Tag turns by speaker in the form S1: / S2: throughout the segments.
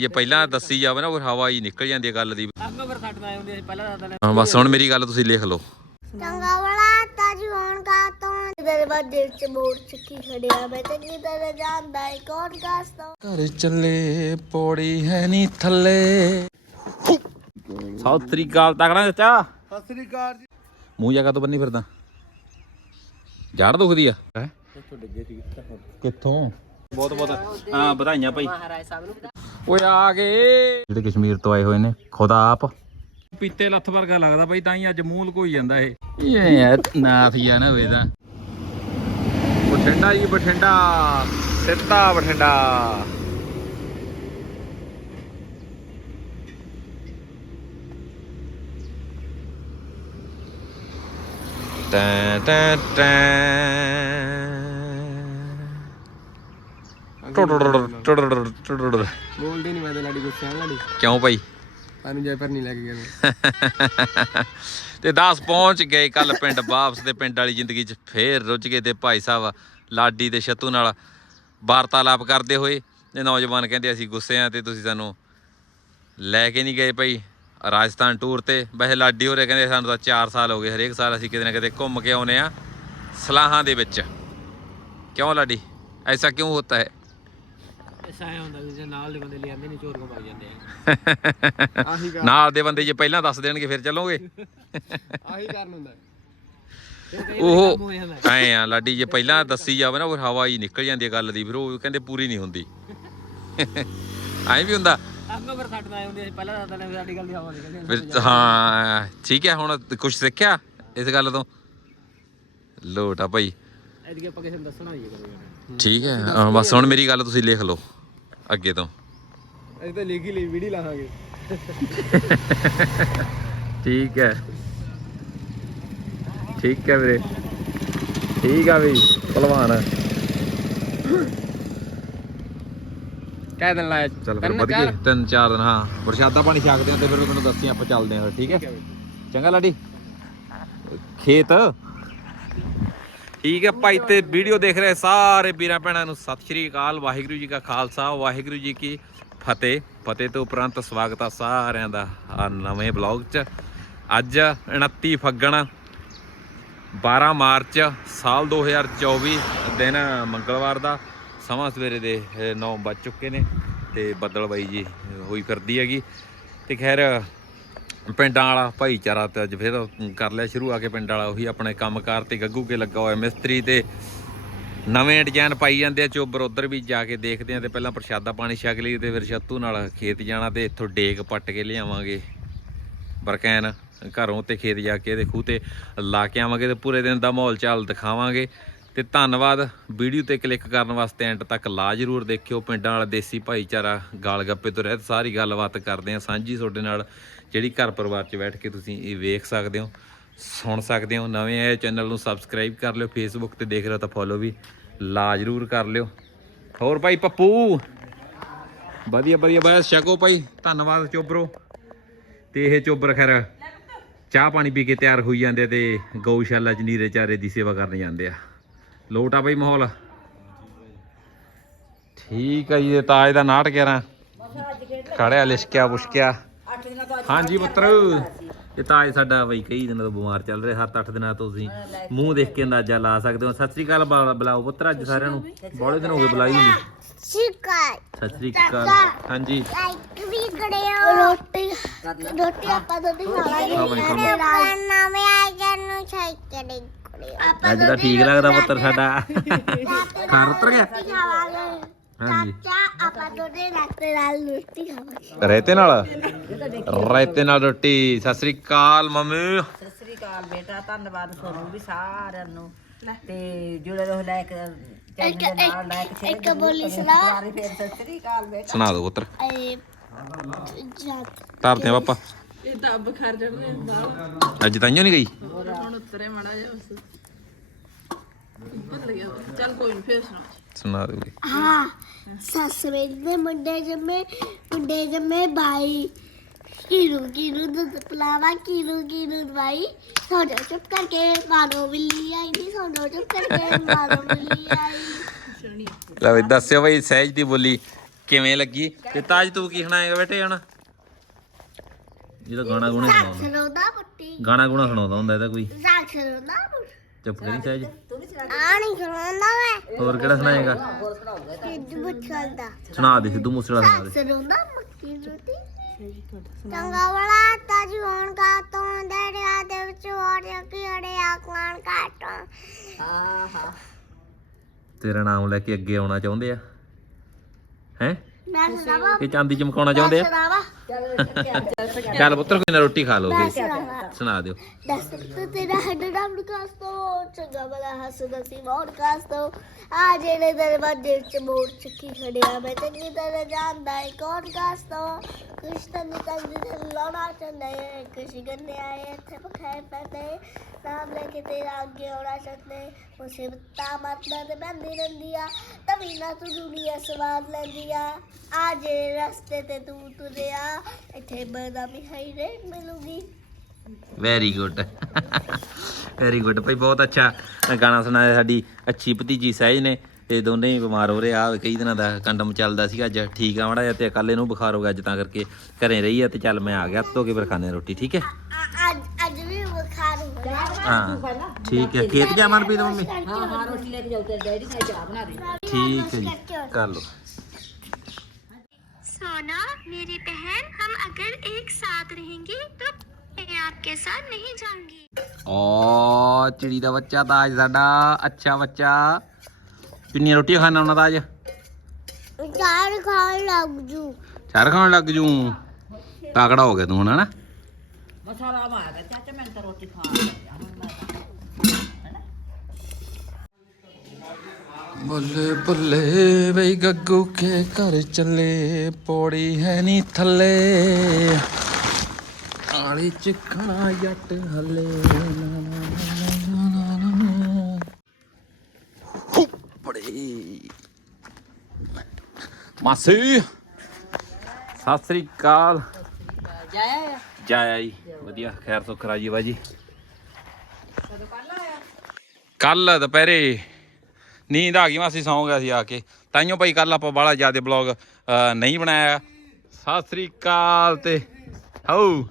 S1: ਜੇ ਪਹਿਲਾਂ ਦੱਸੀ ਜਾਵੇ ਨਾ ਉਹ ਹਵਾ ਹੀ ਨਿਕਲ ਜਾਂਦੀ ਹੈ ਗੱਲ ਦੀ।
S2: ਅੱਗੋਂ ਫਿਰ ਛੱਡਣਾ ਆਉਂਦੀ ਸੀ ਪਹਿਲਾਂ ਦੱਸਦਾ
S1: ਹਾਂ ਬਸ ਹੁਣ ਮੇਰੀ ਗੱਲ ਤੁਸੀਂ ਲਿਖ ਲਓ।
S3: ਚੰਗਾ ਬੜਾ ਤਾਜੀ ਹੋਣ ਕਾ ਤੋਂ ਤੇਰੇ ਬਾਅਦ ਦਿਲ ਚ ਮੋੜ ਚੁੱਕੀ ਖੜਿਆ ਮੈਂ ਚੰਗੀ ਤਰ੍ਹਾਂ ਜਾਣਦਾ ਹੈ ਕੌਣ ਕਾਸਤਾ
S1: ਘਰ ਚੱਲੇ ਪੌੜੀ ਹੈ ਨਹੀਂ ਥੱਲੇ। ਸਤਿ ਸ੍ਰੀ ਅਕਾਲ ਤਕੜਾ ਚਾਚਾ।
S4: ਸਤਿ ਸ੍ਰੀ ਅਕਾਲ ਜੀ।
S1: ਮੂੰਹ ਜਗਾ ਤੋਂ ਬੰਨੀ ਫਿਰਦਾ। ਜੜ ਦੁਖਦੀ ਆ। ਕਿੱਥੋਂ ਬਹੁਤ ਬਹੁਤ ਹਾਂ ਵਧਾਈਆਂ ਭਾਈ।
S2: ਮਹਾਰਾਜ ਸਾਹਿਬ ਨੂੰ
S1: ਓਏ ਆ ਗਏ। ਜਿਹੜੇ ਕਸ਼ਮੀਰ ਤੋਂ ਆਏ ਹੋਏ ਨੇ ਖੁਦਾ ਆਪ। ਪੀਤੇ ਲੱਥ ਵਰਗਾ ਲੱਗਦਾ ਬਾਈ ਤਾਂ ਹੀ ਅੱਜ ਮੂੰਹ ਲਕੋਈ ਜਾਂਦਾ ਇਹ। ਇਹ ਨਾਥ ਆ ਨਾ ਵੇ ਤਾਂ। ਬਠਿੰਡਾ ਜੀ ਬਠਿੰਡਾ ਸਿੱਧਾ ਬਠਿੰਡਾ। ਟੈਂ ਟੈਂ ਟੈਂ।
S2: ਬੋਲਦੀ ਨਹੀਂ ਮੈਂ ਤੇ ਲਾਡੀ ਗੁੱਸੇ ਆ ਲਾਡੀ।
S1: ਕਿਉਂ ਭਾਈ?
S2: ਸਾਨੂੰ ਜੈਪਰ ਨਹੀਂ ਲੈ ਕੇ ਗਏ
S1: ਤੇ 10 ਪਹੁੰਚ ਗਏ ਕੱਲ ਪਿੰਡ ਵਾਪਸ ਤੇ ਪਿੰਡ ਵਾਲੀ ਜ਼ਿੰਦਗੀ 'ਚ ਫੇਰ ਰੁੱਝ ਗਏ ਤੇ ਭਾਈ ਸਾਹਿਬ ਲਾਡੀ ਤੇ ਛੱਤੂ ਨਾਲ ਵਾਰਤਾਲਾਪ ਕਰਦੇ ਹੋਏ ਤੇ ਨੌਜਵਾਨ ਕਹਿੰਦੇ ਅਸੀਂ ਗੁੱਸੇ ਆ ਤੇ ਤੁਸੀਂ ਸਾਨੂੰ ਲੈ ਕੇ ਨਹੀਂ ਗਏ ਭਾਈ। ਰਾਜਸਥਾਨ ਟੂਰ ਤੇ ਵੈਸੇ ਲਾਡੀ ਹੋਰੇ ਕਹਿੰਦੇ ਸਾਨੂੰ ਤਾਂ 4 ਸਾਲ ਹੋ ਗਏ ਹਰੇਕ ਸਾਲ ਅਸੀਂ ਕਿਤੇ ਨਾ ਕਿਤੇ ਘੁੰਮ ਕੇ ਆਉਨੇ ਆ ਸਲਾਹਾਂ ਦੇ ਵਿੱਚ। ਕਿਉਂ ਲਾਡੀ? ਐਸਾ ਕਿਉਂ ਹੁੰਦਾ ਹੈ?
S2: ਐਸਾ ਐ ਹੁੰਦਾ ਵੀ ਜੇ ਨਾਲ ਦੇ ਬੰਦੇ ਲਿਆਂਦੇ ਨਹੀਂ ਚੋਰ ਕੋ ਭਾਗ ਜਾਂਦੇ ਆ ਆਹੀ ਕਰ
S1: ਨਾਲ ਦੇ ਬੰਦੇ ਜੇ ਪਹਿਲਾਂ ਦੱਸ ਦੇਣਗੇ ਫਿਰ ਚੱਲੋਗੇ?
S2: ਆਹੀ ਕਾਰਨ ਹੁੰਦਾ।
S1: ਉਹ ਐ ਆ ਲਾਡੀ ਜੇ ਪਹਿਲਾਂ ਦੱਸੀ ਜਾਵੇ ਨਾ ਉਹ ਹਵਾ ਹੀ ਨਿਕਲ ਜਾਂਦੀ ਹੈ ਗੱਲ ਦੀ ਫਿਰ ਉਹ ਕਹਿੰਦੇ ਪੂਰੀ ਨਹੀਂ ਹੁੰਦੀ। ਐਂ ਵੀ ਹੁੰਦਾ।
S2: ਅੱਗੋਂ ਫਿਰ ਛੱਡਣਾ ਆਉਂਦੀ ਸੀ ਪਹਿਲਾਂ ਦੱਸਦਾ ਨੇ ਸਾਡੀ ਗੱਲ ਦੀ ਹਵਾ ਨਿਕਲਦੀ
S1: ਫਿਰ ਹਾਂ ਠੀਕ ਹੈ ਹੁਣ ਕੁਝ ਸਿੱਖਿਆ ਇਸ ਗੱਲ ਤੋਂ? ਲੋਟ ਆ ਭਾਈ।
S2: ਐਦੀ ਆਪਾਂ ਕਿਸੇ ਨੂੰ ਦੱਸਣਾ ਹੀ ਕਰੋਗੇ
S1: ਠੀਕ ਹੈ। ਹਾਂ, ਬਸ ਹੁਣ ਮੇਰੀ ਗੱਲ ਤੁਸੀਂ ਲਿਖ ਲਓ। ਅੱਗੇ ਤੋਂ।
S2: ਅਸੀਂ ਤਾਂ ਲਿਖੀ ਲਈ ਵੀਡੀਓ ਲਾਹਾਂਗੇ।
S1: ਠੀਕ ਹੈ। ਠੀਕ ਹੈ ਵੀਰੇ। ਠੀਕ ਆ ਵੀ ਭਲਵਾਨ
S2: ਕਹਿ ਦਿਨ ਲਾਇਆ।
S1: ਚੱਲ ਫਿਰ ਵਧੀਆ ਤਿੰਨ ਚਾਰ ਦਿਨ ਹਾਂ। ਪ੍ਰਸ਼ਾਦਾ ਪਾਣੀ ਛਕਦੇ ਆ ਤੇ ਫਿਰ ਮੈਨੂੰ ਦੱਸੀ ਆਪਾਂ ਚੱਲਦੇ ਆ। ਫਿਰ, ਠੀਕ ਹੈ ਚੰਗਾ ਲਾਡੀ। ਖੇਤ। ਠੀਕ ਹੈ ਭਾਈ, ਤੇ ਵੀਡੀਓ ਦੇਖ ਰਹੇ ਸਾਰੇ ਵੀਰਾਂ ਭੈਣਾਂ ਨੂੰ ਸਤਿ ਸ਼੍ਰੀ ਅਕਾਲ, ਵਾਹਿਗੁਰੂ ਜੀ ਕਾ ਖਾਲਸਾ, ਵਾਹਿਗੁਰੂ ਜੀ ਕੀ ਫਤਿਹ। ਫਤਿਹ ਤੋਂ ਉਪਰੰਤ ਸਵਾਗਤ ਆ ਸਾਰਿਆਂ ਦਾ ਆ ਨਵੇਂ ਬਲੌਗ 'ਚ। ਅੱਜ 29 ਫੱਗਣ 12 ਮਾਰਚ, ਸਾਲ 2024 ਦਿਨ ਮੰਗਲਵਾਰ ਦਾ। ਸਮਾਂ ਸਵੇਰੇ ਦੇ 9 ਵੱਜ ਚੁੱਕੇ ਨੇ ਤੇ ਬੱਦਲ ਬਾਈ ਜੀ ਹੋਈ ਫਿਰਦੀ ਹੈਗੀ। ਤੇ ਖੈਰ ਪਿੰਡਾਂ ਵਾਲਾ ਭਾਈਚਾਰਾ ਤੇ ਅੱਜ ਫਿਰ ਕਰ ਲਿਆ ਸ਼ੁਰੂ ਆ ਕੇ ਪਿੰਡ ਵਾਲਾ, ਉਹੀ ਆਪਣੇ ਕੰਮਕਾਰ ਤੇ ਗੱਗੂ ਕੇ ਲੱਗਾ ਹੋਇਆ ਮਿਸਤਰੀ ਤੇ। ਨਵੇਂ ਡਿਜ਼ਾਈਨ ਪਾਈ ਜਾਂਦੇ ਆ, ਚੋਬਰ ਉਧਰ ਵੀ ਜਾ ਕੇ ਦੇਖਦੇ ਆ ਤੇ ਪਹਿਲਾਂ ਪ੍ਰਸ਼ਾਦਾ ਪਾਣੀ ਛਕ ਲਈ ਤੇ ਫਿਰ ਛੱਤੂ ਨਾਲ ਖੇਤ ਜਾਣਾ ਤੇ ਇੱਥੋਂ ਡੇਕ ਪੱਟ ਕੇ ਲਿਆਵਾਂਗੇ। ਬਰਕੈਨ ਘਰੋਂ ਤੇ ਖੇਤ ਜਾ ਕੇ ਇਹਦੇ ਖੂਹ ਤੇ ਲਾ ਕੇ ਆਵਾਂਗੇ ਤੇ ਪੂਰੇ ਦਿਨ ਦਾ ਮਾਹੌਲ ਚਾਲ ਦਿਖਾਵਾਂਗੇ। ਤੇ ਧੰਨਵਾਦ। ਵੀਡੀਓ ਤੇ ਕਲਿੱਕ ਕਰਨ ਵਾਸਤੇ ਐਂਡ ਤੱਕ ਲਾ ਜਰੂਰ ਦੇਖਿਓ। ਪਿੰਡਾਂ ਵਾਲਾ ਦੇਸੀ ਭਾਈਚਾਰਾ ਗਾਲ ਗੱਪੇ ਤੋਂ ਰਹਿਤ ਸਾਰੀ ਗੱਲਬਾਤ ਕਰਦੇ ਆ। ਸਾਂਝੀ ਤੁਹਾਡੇ ਨਾਲ ਜਿਹੜੀ ਘਰ ਪਰਿਵਾਰ 'ਚ ਬੈਠ ਕੇ ਤੁਸੀਂ ਇਹ ਵੇਖ ਸਕਦੇ ਹੋ, ਸੁਣ ਸਕਦੇ ਹੋ। ਨਵੇਂ ਆਏ ਚੈਨਲ ਨੂੰ ਸਬਸਕ੍ਰਾਈਬ ਕਰ ਲਿਓ ਫੇਸਬੁੱਕ ਤੇ ਦੇਖ ਰਹੇ ਤਾਂ ਫੋਲੋ ਵੀ ਲਾ ਜਰੂਰ ਕਰ ਲਿਓ। ਹੋਰ ਭਾਈ ਪੱਪੂ? ਵਧੀਆ ਵਧੀਆ। ਬਸ ਛਕੋ ਭਾਈ। ਧੰਨਵਾਦ ਚੋਬਰੋ। ਤੇ ਇਹ ਚੋਬਰ ਖੈਰ ਚਾਹ ਪਾਣੀ ਪੀ ਕੇ ਤਿਆਰ ਹੋਈ ਜਾਂਦੇ ਆ ਤੇ ਗਊਸ਼ਾਲਾ ਚ ਨੀਰੇ ਚਾਰੇ ਦੀ ਸੇਵਾ ਕਰਨ ਜਾਂਦੇ ਆ। ਲੋਟ ਆ ਬਈ ਮਾਹੌਲ। ਠੀਕ ਆ ਜੀ ਇਹ ਤਾਜ ਦਾ ਨਾਟ 11 ਖੜਿਆ ਲਿਸ਼ਕਿਆ ਬੁਸ਼ਕਿਆ ਹਾਂਜੀ ਪੁੱਤਰ ਇਹ ਤਾਜ ਸਾਡਾ ਬਈ ਕਈ ਦਿਨਾਂ ਤੋਂ ਬਿਮਾਰ ਚੱਲ ਰਿਹਾ 7-8 ਦਿਨਾਂ ਤੋਂ ਤੁਸੀਂ ਮੂੰਹ ਦੇਖ ਕੇ ਅੰਦਾਜ਼ਾ ਲਾ ਸਕਦੇ ਹੋ। ਸਤਿ ਸ੍ਰੀ ਅਕਾਲ ਬੁਲਾ- ਬੁਲਾਓ ਪੁੱਤਰ ਅੱਜ ਸਾਰਿਆਂ ਨੂੰ। ਬੜੇ ਦਿਨ ਹੋ ਗਏ ਬੁਲਾਈ ਨਹੀਂ। ਸਤਿ ਸ੍ਰੀ ਅਕਾਲ। ਹਾਂਜੀ।
S3: ਲਾਈਕ ਵੀ ਕਰਿਓ ਰੋਟੀ ਰੋਟੀ ਆਪਾਂ ਤੋਂ ਦੀ ਖਾਵਾਂਗੇ।
S1: ਖਾਵਾਂਗੇ, ਖਾਵਾਂਗੇ।
S3: ਆਪਾਂ ਨਵੇਂ ਆਏ ਜਨ ਨੂੰ ਛਾਈ ਕਰੇ ਆਪਾਂ
S1: ਅੱਜ ਤਾਂ ਠੀਕ ਲੱਗਦਾ ਪੁੱਤਰ ਸਾਡਾ। ਘਰ ਉਤਰ ਗਿਆ? ਹਾਂਜੀ।
S3: ਚਾਚਾ ਆਪਾਂ ਤੋਂ ਦੇ ਰਾਤੇ ਨਾਲ ਰੋਟੀ ਖਾਵਾਂਗੇ।
S1: ਰਾਇਤੇ ਨਾਲ? ਰੋਟੀ। ਸਤਿ ਸ੍ਰੀ ਅਕਾਲ ਮੰਮੀ।
S5: ਸਤਿ ਸ੍ਰੀ ਅਕਾਲ ਬੇਟਾ ਧੰਨਵਾਦ ਤੁਹਾਨੂੰ ਵੀ ਸਾਰਿਆਂ ਨੂੰ। ਤੇ ਜੁੜੇ ਰਹੋ ਲਾਇਕ ਦੇ ਲਾਇਕ ਸ਼ੇਅਰ
S3: ਇੱਕ ਬੋਲੀ ਸੁਣਾ।
S5: ਸਾਰੇ ਫੇਰ ਸਤਿ ਸ੍ਰੀ ਅਕਾਲ ਬੇਟਾ।
S1: ਸੁਣਾ ਦਿਓ ਪੁੱਤਰ। ਧਰਦੇ ਆ ਪਾਪਾ।
S6: ਇਹ ਤਾਂ ਬਾਹਰ
S1: ਅੱਜ ਤਾਈਓ ਨਹੀਂ ਗਈ?
S6: ਹੁਣ ਉਤਰੇ ਮੜਾ ਜਾ ਉਸ ਉੱਪਰ ਲੱਗਿਆ ਵਾ। ਚੱਲ ਕੋਈ ਨਹੀਂ ਫੇਰ ਸੁਣਾ
S1: ਸੁਣਾ ਜੀ।
S3: ਹਾਂ ਸੱਸ ਮੇਰੀ ਦੇ ਮੁੰਡੇ ਜੰਮੇ ਮੁੰਡੇ ਜੰਮੇ ਭਾਈ ਕੀਰੂ ਕੀਰੂ ਦੁੱਧ ਪਲਾਵਾ ਕੀਰੂ ਕੀਰੂ ਦਵਾਈ। ਸੋਡੋ ਚੁੱਪ ਕਰਕੇ ਮਾਰੋ ਬਿੱਲੀ ਆਈ। ਨੀ ਸੋਡੋ ਚੁੱਪ ਕਰਕੇ ਮਾਰੋ ਬਿੱਲੀ ਆਈ।
S1: ਲੈ ਵੀ ਦੱਸਿਓ ਬਈ ਸਹਿਜ ਦੀ ਬੋਲੀ ਕਿਵੇਂ ਲੱਗੀ? ਤੇ ਤਾਜ ਤੂੰ ਕੀ ਸੁਣਾਏਗਾ ਬੇਟੇ ਹੁਣ? ਇਹ ਤਾਂ ਗਾਣਾ ਗੁਣਾ ਸੁਣਾਉਂਦਾ।
S3: ਸਰੋਦਾ ਪੁੱਟੀ
S1: ਗਾਣਾ ਗੁਣਾ ਸੁਣਾਉਂਦਾ ਹੁੰਦਾ ਇਹਦਾ ਕੋਈ?
S3: ਸਾਖ ਸਰੋਦਾ
S1: ਚੁੱਪ ਕਰੀ ਸਹਿਜ
S3: ਆ ਨਹੀਂ ਸੁਣਾਉਂਦਾ ਮੈਂ।
S1: ਹੋਰ ਕਿਹੜਾ ਸੁਣਾਏਗਾ?
S3: ਕਿੱਦ ਬੁੱਛਲਦਾ
S1: ਸੁਣਾ ਦੇ ਸਿੱਧੂ ਮੂਸੇਵਾਲਾ ਸੁਣਾ ਦੇ।
S3: ਸਰੋਦਾ ਮੱਕੀ ਰੋਟੀ। ਚੰਗਾ ਵਾਲਾ ਤਾਜ ਹੋਣ ਕਾ ਤੋਂ ਦਰਿਆ ਦੇ ਵਿੱਚ ਹੋਰ ਕਿਹੜੇ ਆਕਵਾਨ ਕਾਟੋਂ।
S5: ਹਾਂ ਹਾਂ
S1: ਤੇਰਾ ਨਾਮ ਲੈ ਕੇ ਅੱਗੇ ਆਉਣਾ ਚਾਹੁੰਦੇ ਆ। ਹੈ?
S3: ਮੈਂ ਸੁਣਾਵਾ?
S1: ਇਹ ਚਾਂਦੀ ਚਮਕਾਉਣਾ ਚਾਹੁੰਦੇ ਆ?
S3: ਸੁਣਾਵਾ?
S1: ਚੱਲ ਪੁੱਤਰ ਕੋਈ ਨਾ ਰੋਟੀ ਖਾ ਲਓ ਸੁਣਾ ਦਿਓ।
S3: ਦੱਸ ਤੇ ਤੇਰਾ ਹੈਡ ਨਾਮ ਕਾਸਤੋ ਚੰਗਾ ਬਲਾ ਹੱਸਦਾ ਸੀ ਮੋੜ ਕਾਸਤੋ ਆ ਜਿਹੜੇ ਦਰਵਾਜ਼ੇ ਵਿੱਚ ਮੋੜ ਚੱਕੀ ਖੜਿਆ ਮੈਂ ਚੰਗੀ ਤਰ੍ਹਾਂ ਜਾਣਦਾ ਹੈ ਕੌਣ ਕਾਸਤੋ ਕੁਛ ਤਾਂ ਨਿਕਲ ਦੇ ਲਾਉਣਾ ਚਾਹੁੰਦੇ ਕੁਛ ਗੰਨੇ ਆਏ ਇੱਥੇ ਪਖਾਏ ਪੈਦੇ ਨਾਮ ਲੈ ਕੇ ਤੇਰਾ ਅੱਗੇ ਆਉਣਾ ਚਾਹੁੰਦੇ ਮੁਸੀਬਤਾਂ ਮਰਦਾਂ ਤੇ ਬੰਦੀ ਰਹਿੰਦੀ ਆ। ਤਵੀ ਨਾ ਤੂੰ ਦੁਨੀਆ ਸਵਾਦ ਲੈਂਦੀ ਆ। ਆ ਜਿਹੜੇ ਰਸਤੇ ਤੇ ਤੂੰ ਤੁਰਿਆ ਇੱਥੇ ਬਦਾਮੀ ਹਾਈ ਰੇਟ ਮਿਲੂਗੀ।
S1: ਵੈਰੀ ਗੁੱਡ ਵੈਰੀ ਗੁੱਡ ਭਾਈ ਬਹੁਤ ਅੱਛਾ ਗਾਣਾ ਸੁਣਾਇਆ ਸਾਡੀ ਅੱਛੀ ਭਤੀਜੀ ਸਹਿਜ ਨੇ ਤੇ ਦੋਨੇ ਹੀ ਬਿਮਾਰ ਹੋ ਰਹੇ ਆ। ਕਈ ਦਿਨਾਂ ਦਾ ਕੰਡਮ ਚੱਲਦਾ ਸੀ ਅੱਜ ਠੀਕ ਆ ਮੜਾ ਤੇ ਕੱਲ ਇਹਨੂੰ ਬੁਖਾਰ ਹੋ ਗਿਆ ਅੱਜ ਤਾਂ ਕਰਕੇ ਘਰੇ ਰਹੀ ਆ ਤੇ ਚੱਲ ਮੈਂ ਆ ਗਿਆ ਧੋ ਕੇ ਫਿਰ ਖਾਣੇ ਰੋਟੀ ਠੀਕ ਹੈ?
S3: ਅੱਜ ਅੱਜ ਵੀ ਬੁਖਾਰ ਹੋ ਗਿਆ।
S1: ਹਾਂ ਠੀਕ ਹੈ। ਖੇਤ ਜਾ ਮਨਪ੍ਰੀਤ ਮੰਮੀ?
S5: ਹਾਂ ਹਾਂ ਰੋਟੀ ਲੈ ਕੇ ਜਾਓ ਡੈਡੀ ਨਾਲ ਚਾਹ ਬਣਾ ਦੇ।
S1: ਠੀਕ ਹੈ ਜੀ। ਕਰ ਲਓ।
S4: सोना मेरी बहन हम अगर एक साथ रहेंगे तो मैं आपके साथ नहीं जाऊंगी
S1: ਓ ਚਿੜੀ ਦਾ ਬੱਚਾ ਤਾਜ ਸਾਡਾ ਅੱਛਾ ਬੱਚਾ ਕਿੰਨੀਆਂ ਰੋਟੀਆਂ ਖਾਣਾ ਉਹਨਾਂ ਦਾ ਅੱਜ
S3: ਚਾਰ ਖਾਣ ਲੱਗ ਜੂ
S1: ਚਾਰ ਖਾਣ ਲੱਗ ਜੂ ਤਾਕੜਾ ਹੋ ਗਿਆ ਤੂੰ ਹੁਣ ਹਨਾ
S5: ਮਸਾਲਾ ਮਾਰ ਗਿਆ ਚਾਚਾ ਮੈਂ ਤਾਂ ਰੋਟੀ ਖਾ ਲਿਆ ਹੁਣ ਮੈਂ ਤਾਂ
S1: ਬੱਲੇ ਬੱਲੇ ਬਈ ਗੱਗੂ ਕੇ ਘਰ ਚੱਲੇ ਪੌੜੀ ਹੈ ਨਹੀਂ ਥੱਲੇ। ਆਲੀ ਚਿਖਣਾ ਜੱਟ ਹੱਲੇ। ਬੜੇ। ਮਾਸੀ। ਸਤਿ ਸ੍ਰੀ ਅਕਾਲ।
S5: ਜਾਇਆ
S1: ਜਾਇਆ ਜੀ ਵਧੀਆ ਖੈਰ ਸੁੱਖ ਰਾਜੀ ਬਾਜੀ। ਕੱਲ ਦੁਪਹਿਰੇ। ਨੀਂਦ ਆ ਗਈ ਮਾਸੀ ਸੌਂ ਗਿਆ ਸੀ ਆ ਕੇ। ਤਾਈਓ ਭਾਈ ਕੱਲ ਆਪਾਂ ਬਾਹਲਾ ਜ਼ਿਆਦਾ ਬਲੌਗ ਨਹੀਂ ਬਣਾਇਆ। ਸਤਿ ਸ੍ਰੀ ਅਕਾਲ ਤੇ ਹਾਉ